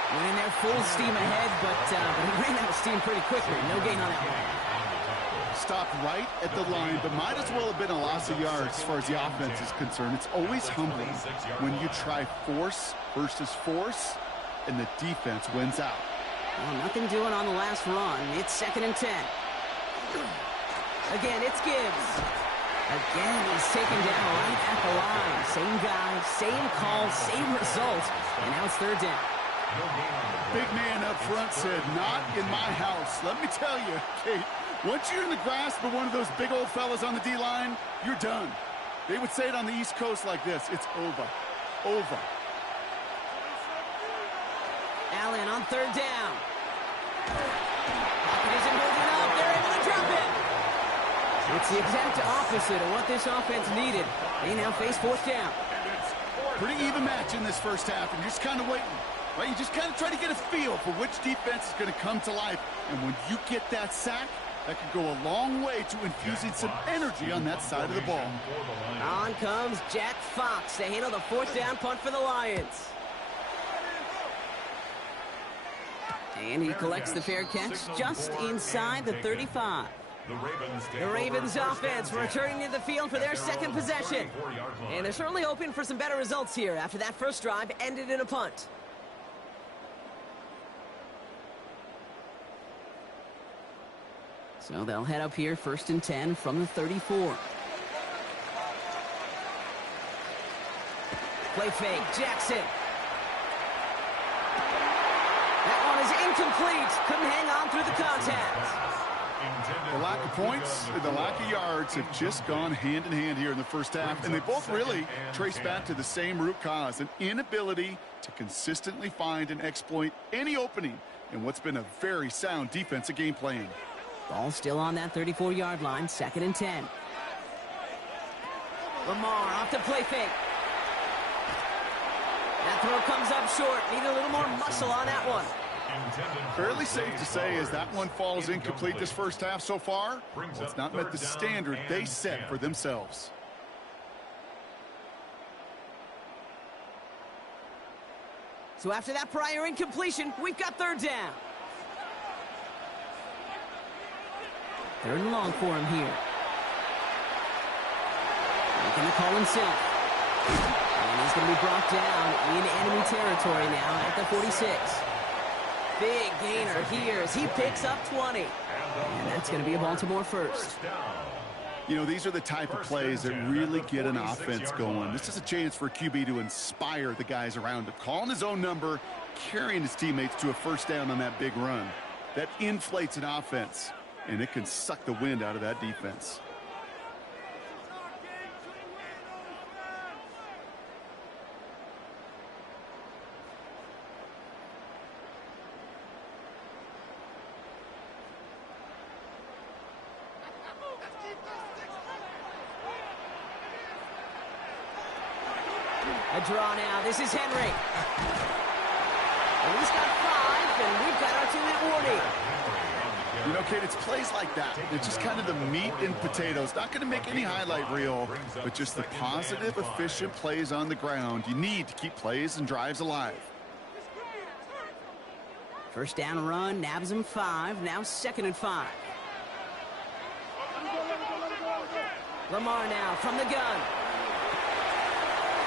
Went in there full steam ahead, but he ran out of steam pretty quickly. No gain on that one. Stopped right at the line, but might as well have been a loss of yards as far as the offense is concerned. It's always humbling when you try force versus force, and the defense wins out. Well, nothing doing on the last run. It's 2nd and 10. Again, it's Gibbs. Again, he's taken down right at the line. Same guy, same call, same result. And now it's 3rd down. Big man up front said, not in my house. Let me tell you, Kate, once you're in the grasp of one of those big old fellas on the D-line, you're done. They would say it on the East Coast like this. It's over. Over. Allen on 3rd down. Pocket isn't moving up. They're able to drop it. It's the exact opposite of what this offense needed. They now face 4th down. Pretty even match in this first half, and you're just kind of waiting. Right? You just kind of try to get a feel for which defense is going to come to life. And when you get that sack, that could go a long way to infusing some energy on that side of the ball. On comes Jack Fox to handle the 4th down punt for the Lions. And he collects the fair catch just inside the 35. The Ravens offense returning to the field for their second possession. And they're certainly hoping for some better results here after that first drive ended in a punt. So they'll head up here 1st and 10 from the 34. Play fake, Jackson. That one is incomplete. Couldn't hang on through the contact. The lack of points and the lack of yards have just gone hand in hand here in the first half, and they both really trace back to the same root cause, an inability to consistently find and exploit any opening in what's been a very sound defensive game plan. Ball still on that 34-yard line, 2nd and 10. Lamar off the play fake. That throw comes up short. Need a little more muscle on that one. Fairly safe to say as that one falls incomplete this first half so far, well, it's not met the standard they set for themselves. So after that prior incompletion, we've got 3rd down. 3rd and long for him here. Making the call himself. And he's going to be brought down in enemy territory now at the 46. Big gainer here as he picks up 20. And that's going to be a Baltimore first. You know, these are the type of plays that really get an offense going. This is a chance for QB to inspire the guys around him. Calling his own number, carrying his teammates to a first down on that big run. That inflates an offense, and it can suck the wind out of that defense. A draw now. This is Henry. And he's got 5, and we've got our 2-minute warning. You know, Kate, it's plays like that. It's just kind of the meat and potatoes. Not going to make any highlight reel, but just the positive, efficient plays on the ground. You need to keep plays and drives alive. First down run, nabs him 5. Now 2nd and 5. Lamar now from the gun.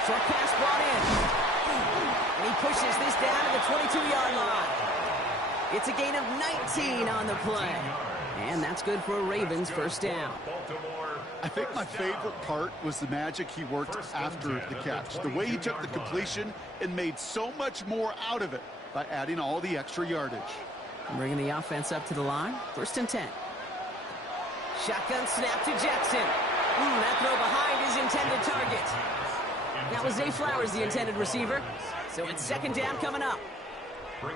Short pass brought in. And he pushes this down to the 22-yard line. It's a gain of 19 on the play. And that's good for a Ravens first down. I think my favorite part was the magic he worked after the catch. The way he took the completion and made so much more out of it by adding all the extra yardage. Bringing the offense up to the line. 1st and 10. Shotgun snap to Jackson. That throw behind his intended target. That was Zay Flowers, the intended receiver. So it's 2nd down coming up.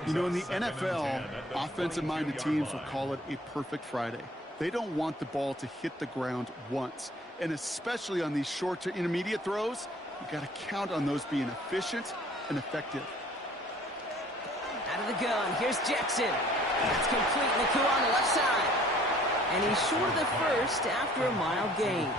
You know, in the NFL, offensive-minded teams will call it a perfect Friday. They don't want the ball to hit the ground once. And especially on these short to intermediate throws, you got to count on those being efficient and effective. Out of the gun, here's Jackson. That's complete. Nakua on the left side. And he's short of the first after a mild gain.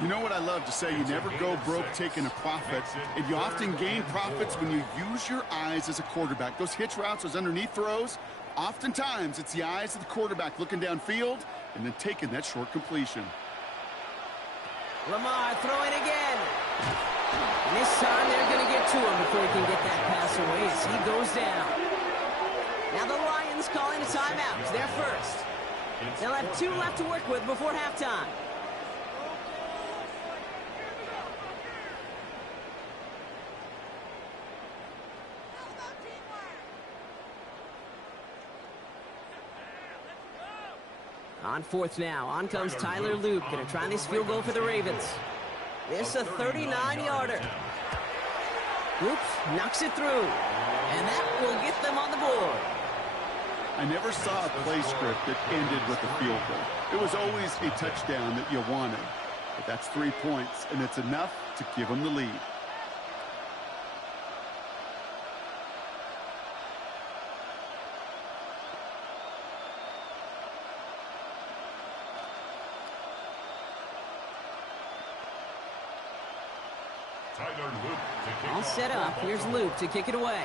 You know what I love to say? You never go broke taking a profit, and you often gain profits when you use your eyes as a quarterback. Those hitch routes, those underneath throws, oftentimes it's the eyes of the quarterback looking downfield and then taking that short completion. Lamar throwing again. And this time they're going to get to him before he can get that pass away as he goes down. Now the Lions calling a timeout. They're first. They'll have 2 left to work with before halftime. On 4th now. On comes Tyler Luke. Going to try this field goal for the Ravens. This a 39-yarder. Luke knocks it through. And that will get them on the board. I never saw a play script that ended with a field goal. It was always a touchdown that you wanted. But that's 3 points, and it's enough to give them the lead. All set up. Here's Luke to kick it away.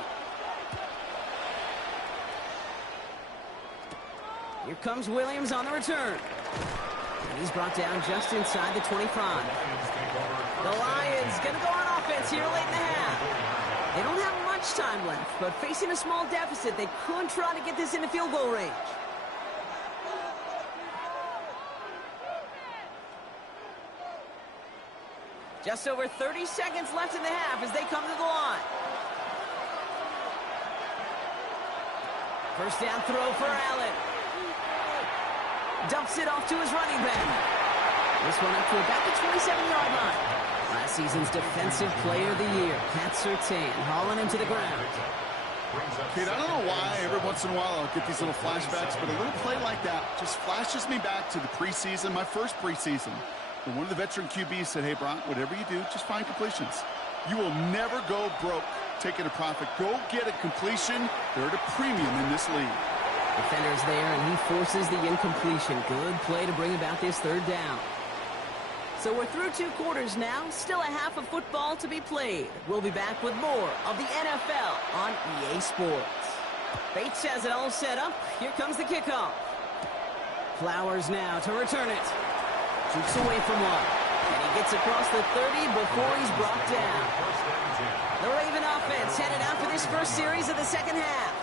Here comes Williams on the return. And he's brought down just inside the 25. The Lions going to go on offense here late in the half. They don't have much time left, but facing a small deficit, they could try to get this into field goal range. Just over 30 seconds left in the half as they come to the line. First down throw for Allen. Dumps it off to his running back. This one up to about the 27-yard line. Last season's Defensive Player of the Year, Pat Surtain, hauling him to the ground. Kate, I don't know why every once in a while I'll get these little flashbacks, but a little play like that just flashes me back to the preseason, my first preseason. And one of the veteran QBs said, hey, Brock, whatever you do, just find completions. You will never go broke taking a profit. Go get a completion. They're at a premium in this league. Defender's there, and he forces the incompletion. Good play to bring about this third down. So we're through 2 quarters now. Still a half of football to be played. We'll be back with more of the NFL on EA Sports. Bates has it all set up. Here comes the kickoff. Flowers now to return it. Shoots away from one. And he gets across the 30 before he's brought down. The Raven offense headed out for this first series of the second half.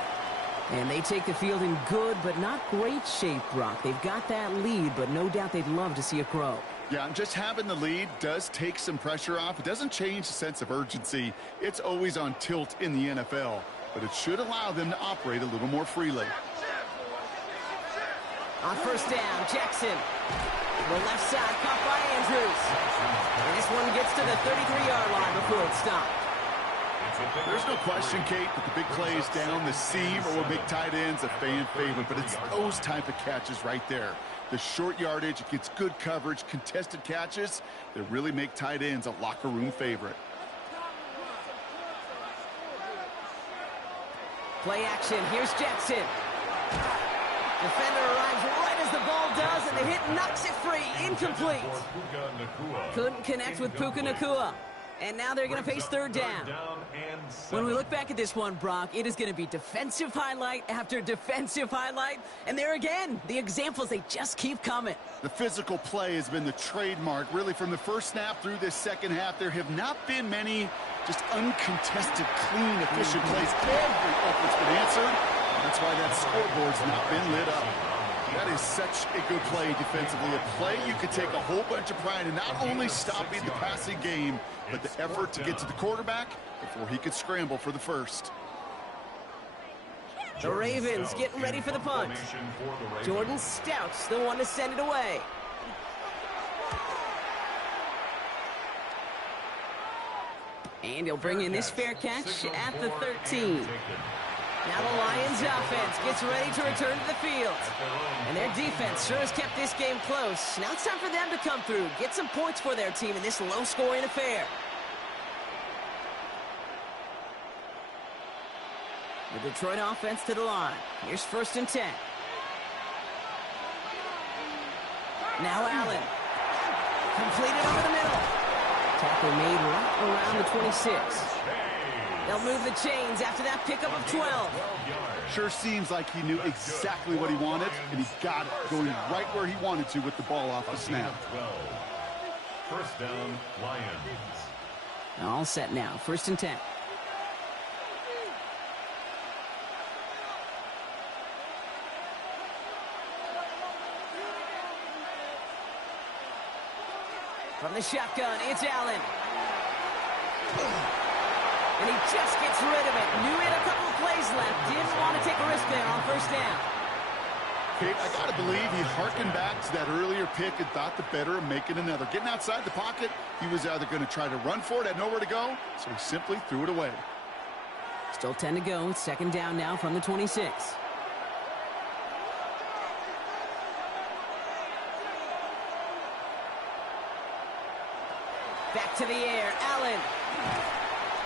And they take the field in good but not great shape, Brock. They've got that lead, but no doubt they'd love to see it grow. Yeah, and just having the lead does take some pressure off. It doesn't change the sense of urgency. It's always on tilt in the NFL, but it should allow them to operate a little more freely. On first down, Jackson. The left side caught by Andrews. And this one gets to the 33-yard line before it's stopped. There's no question, Kate, that the big plays down the seam or what make tight ends a fan favorite, but it's those type of catches right there. The short yardage, it gets good coverage, contested catches that really make tight ends a locker room favorite. Play action. Here's Jackson. Defender arrives right as the ball does, and the hit knocks it free. Incomplete. Couldn't connect with Puka Nacua. And now they're going to face third down. When we look back at this one, Brock, it is going to be defensive highlight after defensive highlight. And there again, the examples, they just keep coming. The physical play has been the trademark. Really, from the first snap through this second half, there have not been many just uncontested, clean, efficient plays. Every effort's been answered. That's why that scoreboard's not been lit up. That is such a good play defensively. A play you could take a whole bunch of pride in not only stopping the passing game, but the effort to get to the quarterback before he could scramble for the first. The Ravens getting ready for the punt. Jordan Stout's the one to send it away. And he'll bring in this fair catch at the 13. Now the Lions offense gets ready to return to the field. And their defense sure has kept this game close. Now it's time for them to come through, get some points for their team in this low-scoring affair. The Detroit offense to the line. Here's first and 10. Now Allen. Completed over the middle. Tackle made right around the 26. They'll move the chains after that pickup of 12. Sure seems like he knew exactly what he wanted, and he got it, going right where he wanted to with the ball off the snap. First down, Lions. All set now. First and 10. From the shotgun, it's Allen. And he just gets rid of it. Knew he had a couple of plays left. Didn't want to take a risk there on first down. Kate, I got to believe he harkened back to that earlier pick and thought the better of making another. Getting outside the pocket, he was either going to try to run for it, had nowhere to go, so he simply threw it away. Still 10 to go. Second down now from the 26. Back to the air. Allen.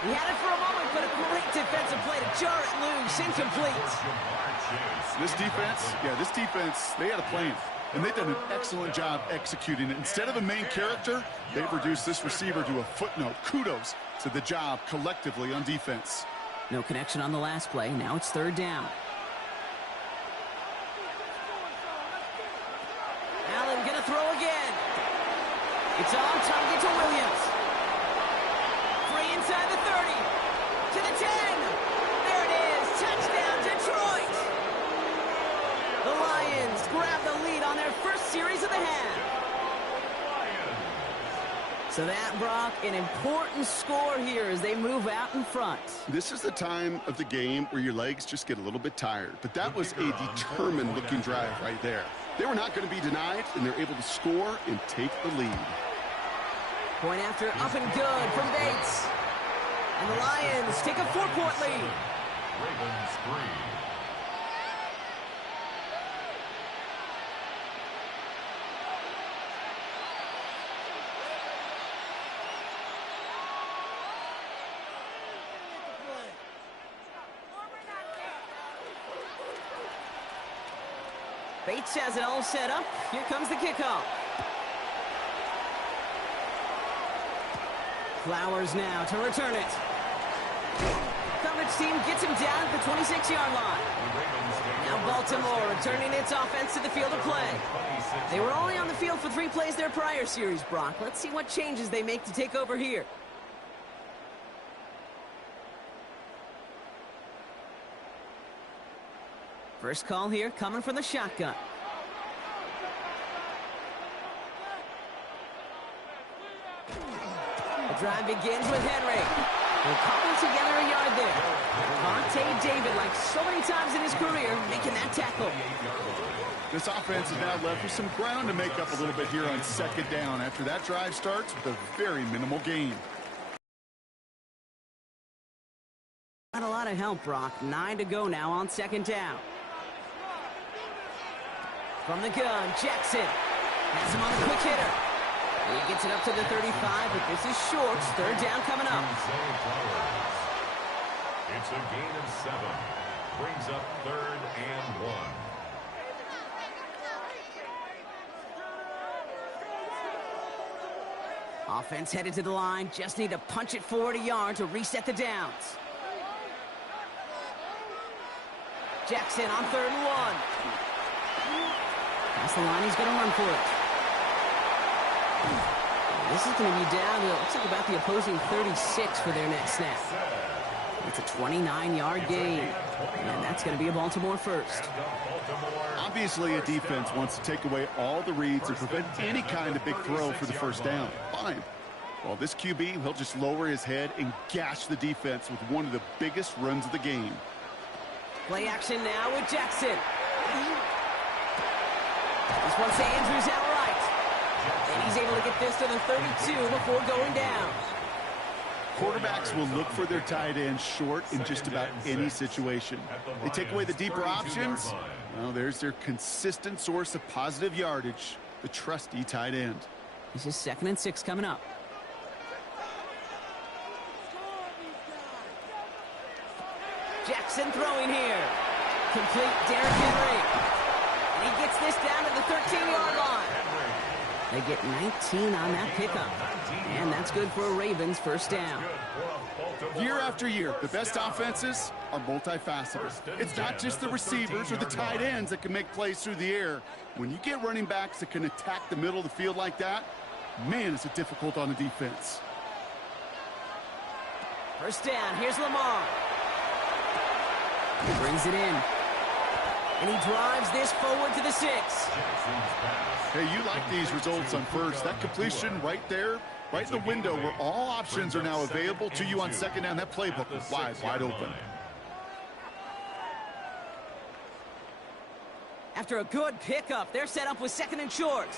He had it for a moment, but a great defensive play to jar it loose. Incomplete. This defense, they had a plan, and they've done an excellent job executing it. Instead of a main character, they've reduced this receiver to a footnote. Kudos to the job collectively on defense. No connection on the last play. Now it's third down. Allen gonna throw again. It's on target to Williams. Free inside the 30. To the 10. There it is. Touchdown, Detroit. The Lions grab the lead on their first series of the half. So that, Brock, an important score here as they move out in front. This is the time of the game where your legs just get a little bit tired. But that was a determined-looking drive right there. They were not going to be denied, and they're able to score and take the lead. Point after up and good from Bates. And the Lions take a 4-point lead. Ravens 3. Bates has it all set up. Here comes the kickoff. Flowers now to return it. Coverage team gets him down at the 26-yard line. Now Baltimore returning its offense to the field of play. They were only on the field for 3 plays their prior series, Brock. Let's see what changes they make to take over here. First call here coming from the shotgun. The drive begins with Henry. They're cobbled together a yard there. Vontae David, like so many times in his career, making that tackle. This offense is now left with some ground to make up a little bit here on second down after that drive starts with a very minimal gain. Not a lot of help, Brock. 9 to go now on second down. From the gun, Jackson has him on a quick hitter. He gets it up to the 35, but this is short. Third down coming up. It's a gain of 7. Brings up 3rd and 1. Offense headed to the line. Just need to punch it forward a yard to reset the downs. Jackson on 3rd and 1. That's the line, he's going to run for it. This is going to be down to, looks like about the opposing 36 for their next snap. It's a 29-yard gain, and that's going to be a Baltimore first. Obviously, a defense wants to take away all the reads and prevent any kind of big throw for the first down. Fine. Well, this QB, he'll just lower his head and gash the defense with one of the biggest runs of the game. Play action now with Jackson. This one's to Andrews outright. And he's able to get this to the 32 before going down. Quarterbacks will look for their tight end short in just about any situation. They take away the deeper options. Well, there's their consistent source of positive yardage, the trusty tight end. This is 2nd and 6 coming up. Jackson throwing here. Complete Derrick Henry. And he gets this down to the 13-yard line. They get 19 on that pickup. And that's good for a Ravens first down. Year after year, the best offenses are multifaceted. It's not just the receivers or the tight ends that can make plays through the air. When you get running backs that can attack the middle of the field like that, man, is it difficult on the defense. First down, here's Lamar. He brings it in. And he drives this forward to the 6. Hey, you like these results on first. That completion right there, right in the window where all options are now available to you on second down. That playbook was wide open. After a good pickup, they're set up with 2nd and short.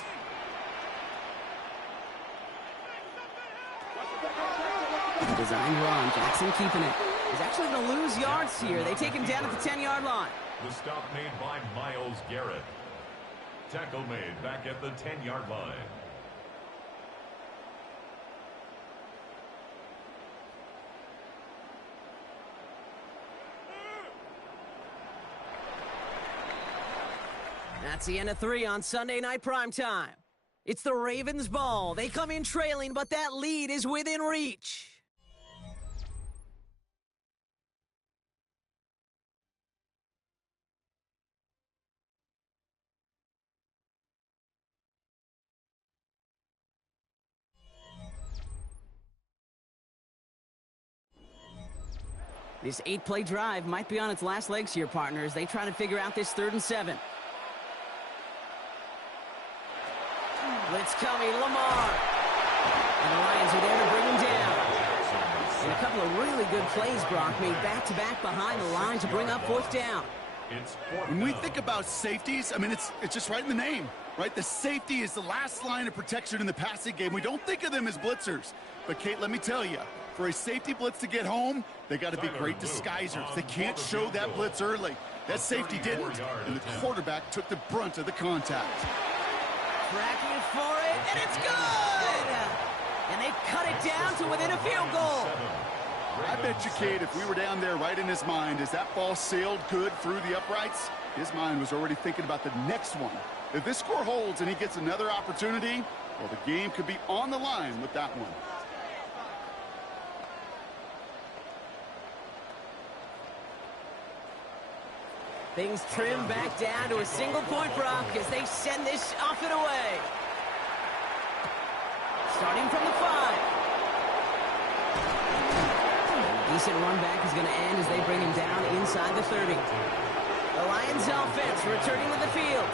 Design run, Jackson keeping it. He's actually going to lose yards here. They take him down at the 10-yard line. The stop made by Myles Garrett. Tackle made back at the 10-yard line. That's the end of 3 on Sunday Night Primetime. It's the Ravens' ball. They come in trailing, but that lead is within reach. This 8-play drive might be on its last legs here, partners. They try to figure out this 3rd and 7. Blitz coming, Lamar. And the Lions are there to bring him down. And a couple of really good plays, Brock, made back-to-back behind the line to bring up fourth down. When we think about safeties, I mean, it's just right in the name, right? The safety is the last line of protection in the passing game. We don't think of them as blitzers. But, Kate, let me tell you, for a safety blitz to get home, they got to be great disguisers. They can't show that blitz early. That safety didn't, and the quarterback took the brunt of the contact. Tracking for it, and it's good! And they cut it down to within a field goal. I bet you, Kate, if we were down there right in his mind, as that ball sailed good through the uprights, his mind was already thinking about the next one. If this score holds and he gets another opportunity, well, the game could be on the line with that one. Things trim back down to a single-point Brock as they send this off and away. Starting from the 5. Decent run back is going to end as they bring him down inside the 30. The Lions offense returning to the field.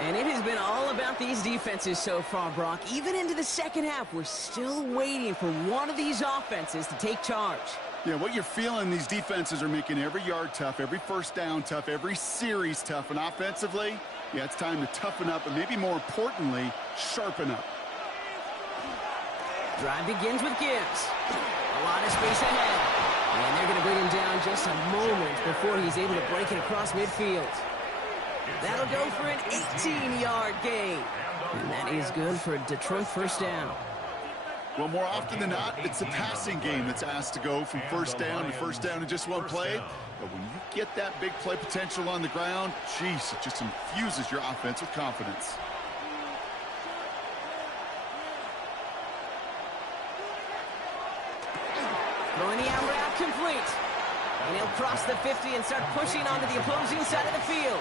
And it has been all about these defenses so far, Brock. Even into the second half, we're still waiting for one of these offenses to take charge. Yeah, what you're feeling, these defenses are making every yard tough, every first down tough, every series tough. And offensively, yeah, it's time to toughen up, and maybe more importantly, sharpen up. Drive begins with Gibbs. A lot of space ahead. And they're going to bring him down just a moment before he's able to break it across midfield. That'll go for an 18-yard gain. And that is good for a Detroit first down. Well, more often than not, it's the passing game that's asked to go from first down in just one play. But when you get that big play potential on the ground, geez, it just infuses your offense with confidence. Throwing the out route complete. And he'll cross the 50 and start pushing onto the opposing side of the field.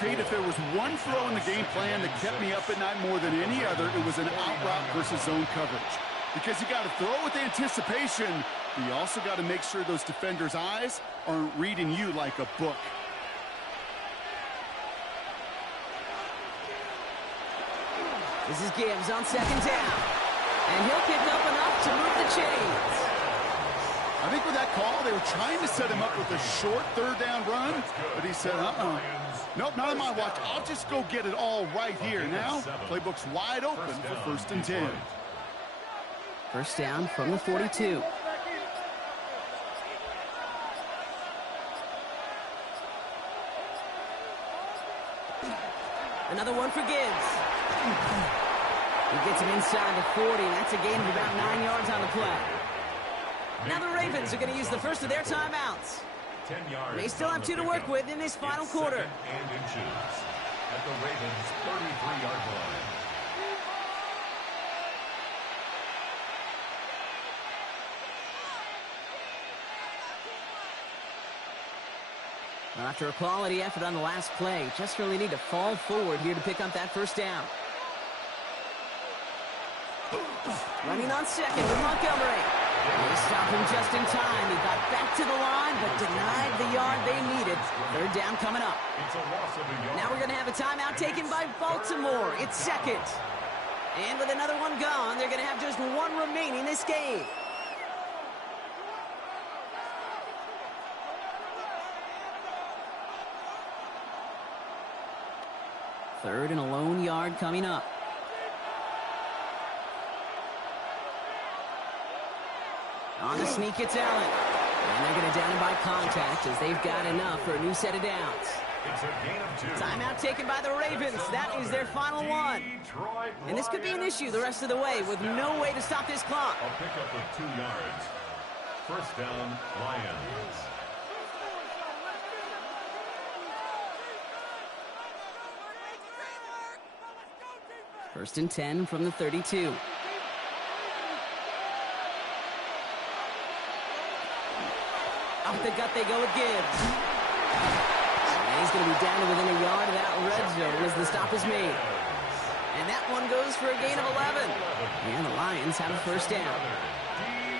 Kate, if there was one throw in the game plan that kept me up at night more than any other, it was an out route versus zone coverage. Because you got to throw with anticipation, but you also got to make sure those defenders' eyes aren't reading you like a book. This is Gibbs on second down. And he'll pick up enough to move the chains. I think with that call, they were trying to set him up with a short third down run, but he said, nope, not on my watch. I'll just go get it all right here. Now, playbook's wide open for first and 10. First down from the 42. Another one for Gibbs. He gets him inside the 40, and that's a gain of about 9 yards on the play. Now the Ravens are going to use the first of their timeouts. They still have 2 to work with in this final quarter. And inches at the Ravens' 33-yard line. After a quality effort on the last play, just really need to fall forward here to pick up that first down. Running on second with Montgomery. They stopped him just in time. He got back to the line, but denied the yard they needed. Third down coming up. Now we're going to have a timeout taken by Baltimore. It's second. And with another one gone, they're going to have just one remaining this game. Third and a lone yard coming up. On the sneak, it's Allen. And they're going to down him by contact as they've got enough for a new set of downs. Timeout taken by the Ravens. That is their final one. And this could be an issue the rest of the way with no way to stop this clock. A pickup of 2 yards. First down, Lions. First and 10 from the 32. Off the gut they go with Gibbs. And he's going to be down to within a yard of that red zone as the stop is made. And that one goes for a gain of 11. And the Lions have a first down.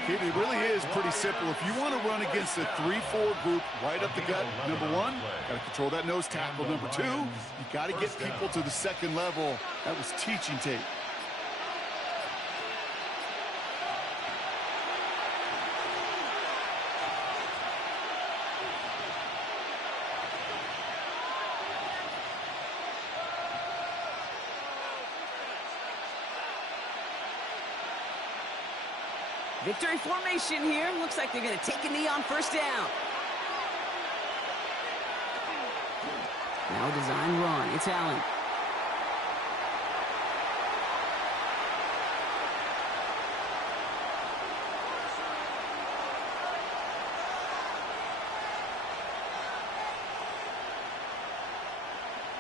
It really is pretty simple. If you want to run against a 3-4 group right up the gut, number one, got to control that nose tackle. Number two, you got to get people to the second level. That was teaching tape. Victory formation here. Looks like they're going to take a knee on first down. Now a design run. It's Allen.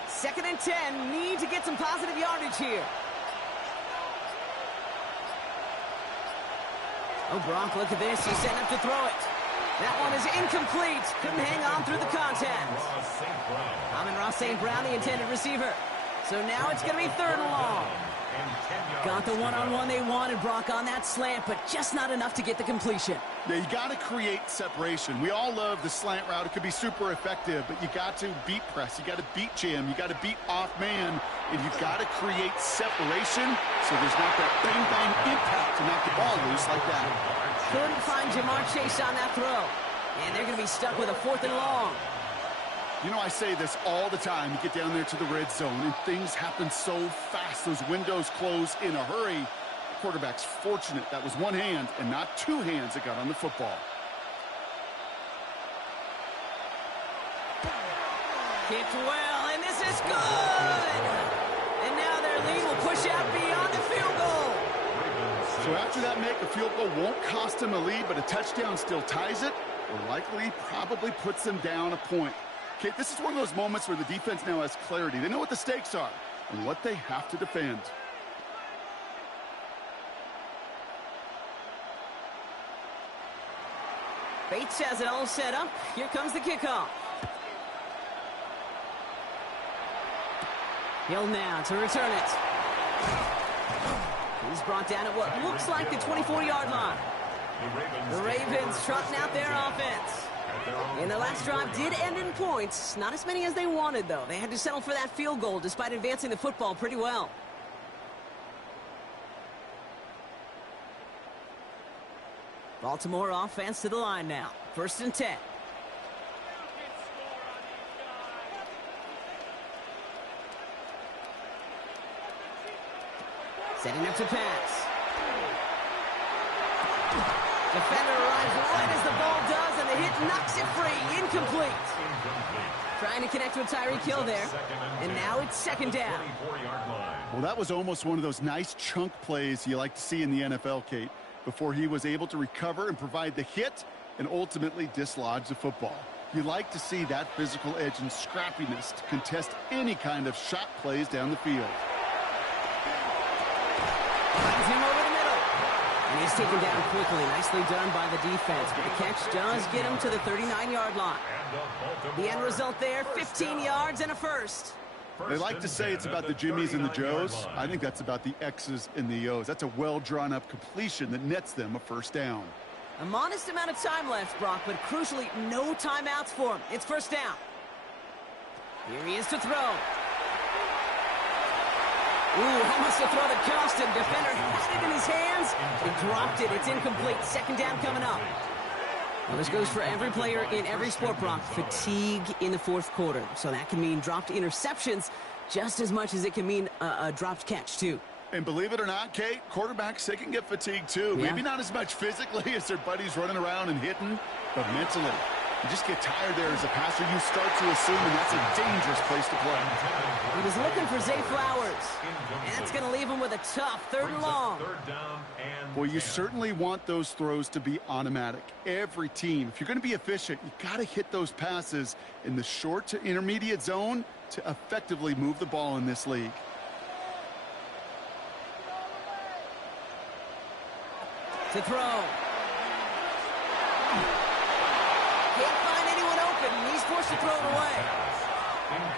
Second and 10. Need to get some positive yardage here. Oh, Brock, look at this. He's setting up to throw it. That one is incomplete. Couldn't hang on through the contact. Amon-Ra St. Brown, the intended receiver. So now it's going to be third and long. Got the one-on-one they wanted, Brock, on that slant, but just not enough to get the completion. Yeah, you got to create separation. We all love the slant route. It could be super effective, but you got to beat press. You got to beat jam. You got to beat off man, and you've got to create separation so there's not that bang-bang impact to knock the ball loose like that. Couldn't find Jamar Chase on that throw, and they're going to be stuck with a fourth and long. You know, I say this all the time. You get down there to the red zone, and things happen so fast. Those windows close in a hurry. The quarterback's fortunate that was one hand and not two hands that got on the football. Kicked well, and this is good! And now their lead will push out beyond the field goal. So after that make, a field goal won't cost them a lead, but a touchdown still ties it, or likely probably puts them down a point. Okay, this is one of those moments where the defense now has clarity. They know what the stakes are and what they have to defend. Bates has it all set up. Here comes the kickoff. Hill now to return it. He's brought down at what looks like the 24-yard line. The Ravens trotting out their offense. And the last drive did end in points. Not as many as they wanted, though. They had to settle for that field goal despite advancing the football pretty well. Baltimore offense to the line now. First and 10. Setting up to pass. Defender arrives right as the ball does, and the hit knocks it free. Incomplete. Trying to connect with Tyreek Hill there. And now it's second down. Well, that was almost one of those nice chunk plays you like to see in the NFL, Kate, before he was able to recover and provide the hit and ultimately dislodge the football. You like to see that physical edge and scrappiness to contest any kind of shot plays down the field. Finds him over the middle. And he's taken down quickly. Nicely done by the defense. But the catch does get him to the 39-yard line. The end result there, 15 yards and a first. They like to say it's about the Jimmies and the Joes. I think that's about the X's and the O's. That's a well-drawn-up completion that nets them a first down. A modest amount of time left, Brock, but crucially, no timeouts for him. It's first down. Here he is to throw. Ooh, almost a throw that cost him. Defender had it in his hands. He dropped it. It's incomplete. Second down coming up. Well, this goes for every player in every sport, Brock. Fatigue in the fourth quarter. So that can mean dropped interceptions just as much as it can mean a dropped catch, too. And believe it or not, Kate, quarterbacks, they can get fatigued, too. Yeah. Maybe not as much physically as their buddies running around and hitting, but mentally. You just get tired there as a passer. You start to assume, and that's a dangerous place to play. He was looking for Zay Flowers. And that's going to leave him with a tough third and long. Well, you certainly want those throws to be automatic. Every team, if you're going to be efficient, you got to hit those passes in the short to intermediate zone to effectively move the ball in this league. To throw. Can't find anyone open. He's forced to throw it away.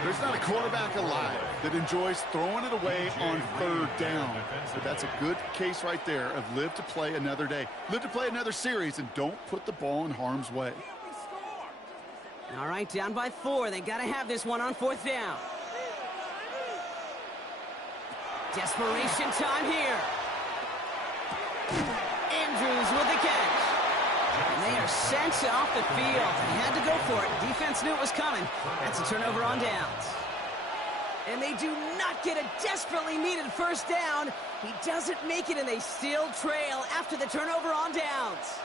There's not a quarterback alive that enjoys throwing it away on third down. But that's a good case right there of live to play another day. Live to play another series and don't put the ball in harm's way. All right, down by 4. They got to have this one on fourth down. Desperation time here. Andrews with the catch. And they are sent off the field. They had to go for it. Defense knew it was coming. That's a turnover on downs. And they do not get a desperately needed first down. He doesn't make it, and they still trail after the turnover on downs.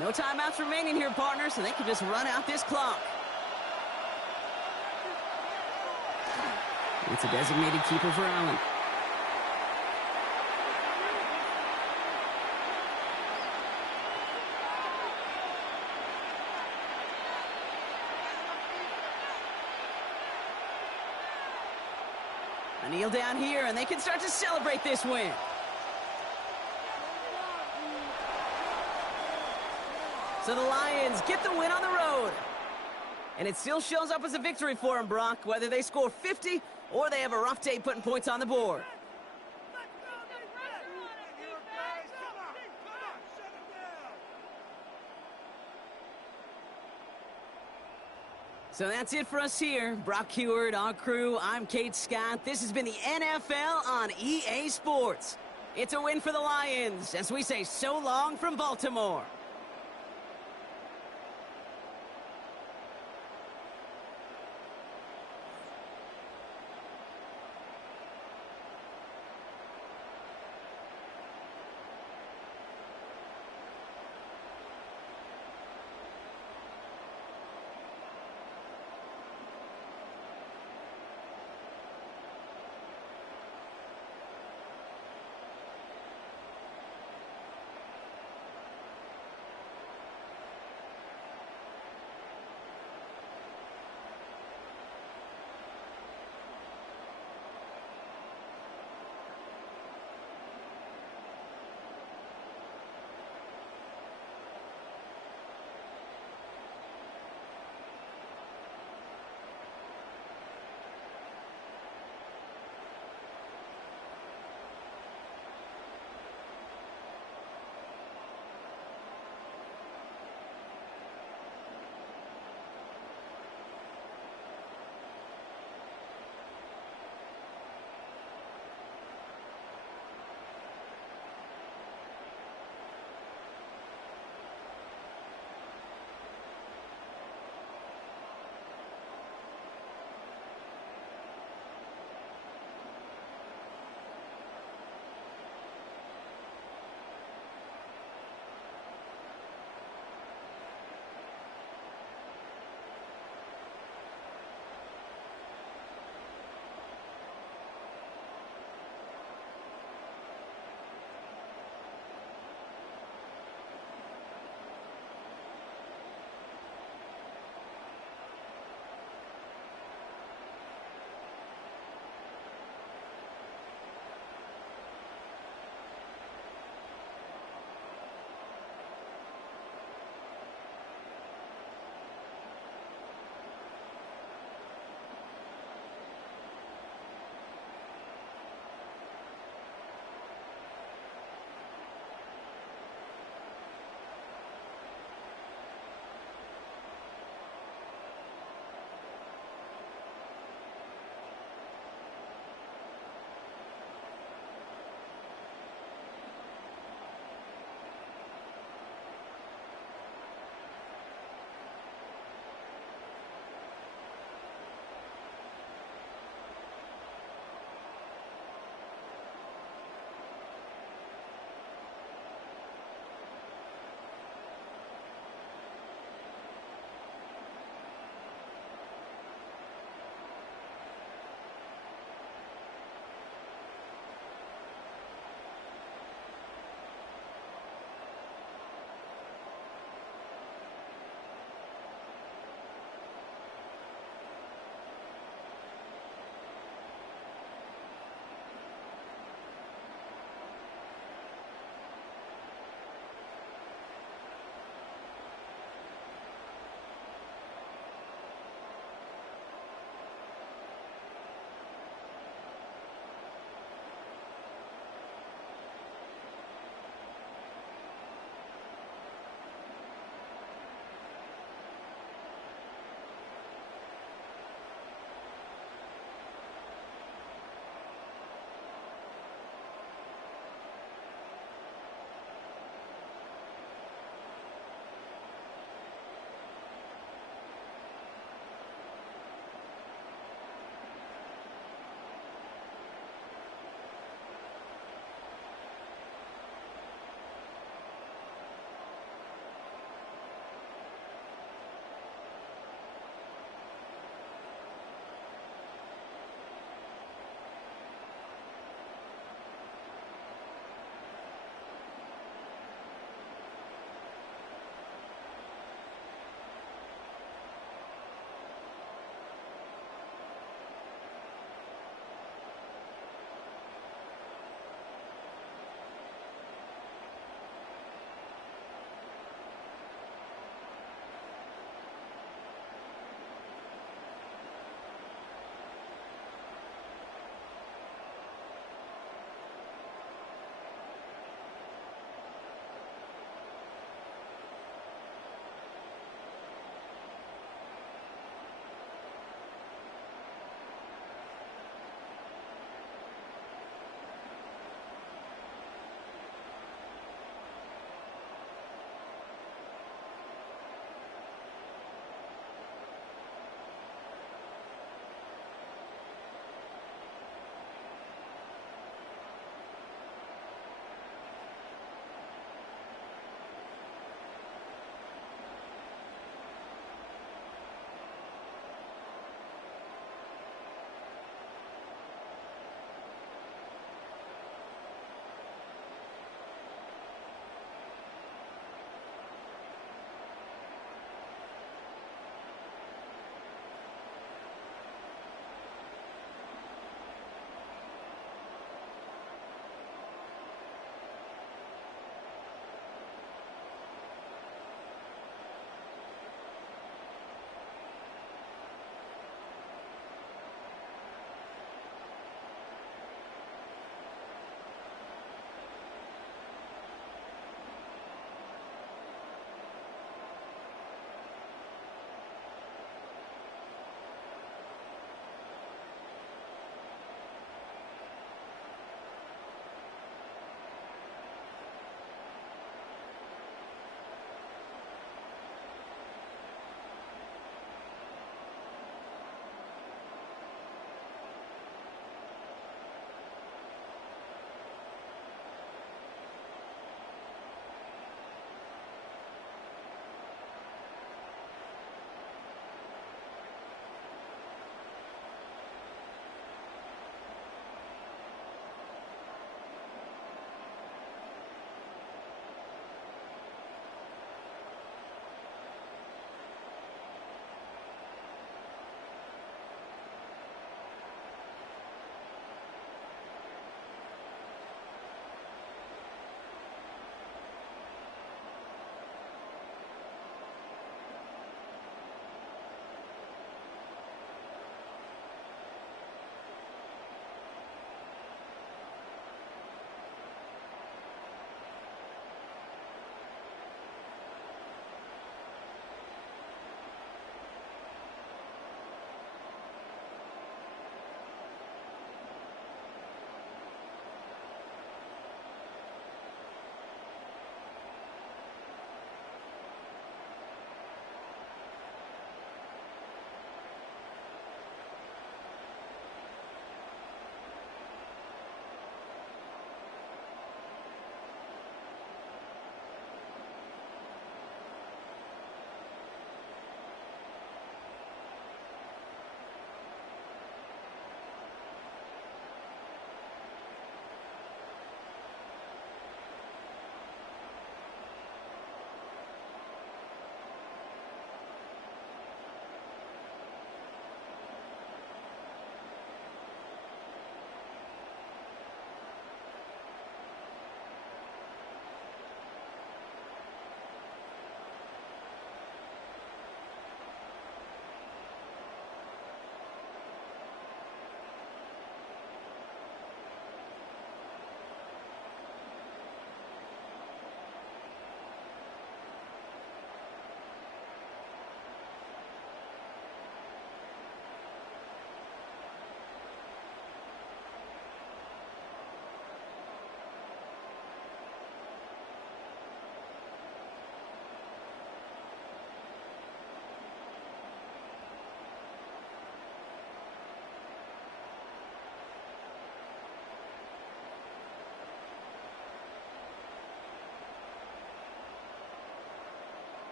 No timeouts remaining here, partner, so they can just run out this clock. It's a designated keeper for Allen. A kneel down here, and they can start to celebrate this win. So the Lions get the win on the road. And it still shows up as a victory for them, Brock, whether they score 50 or they have a rough day putting points on the board. So that's it for us here. Brock Huard, our crew, I'm Kate Scott. This has been the NFL on EA Sports. It's a win for the Lions as we say so long from Baltimore.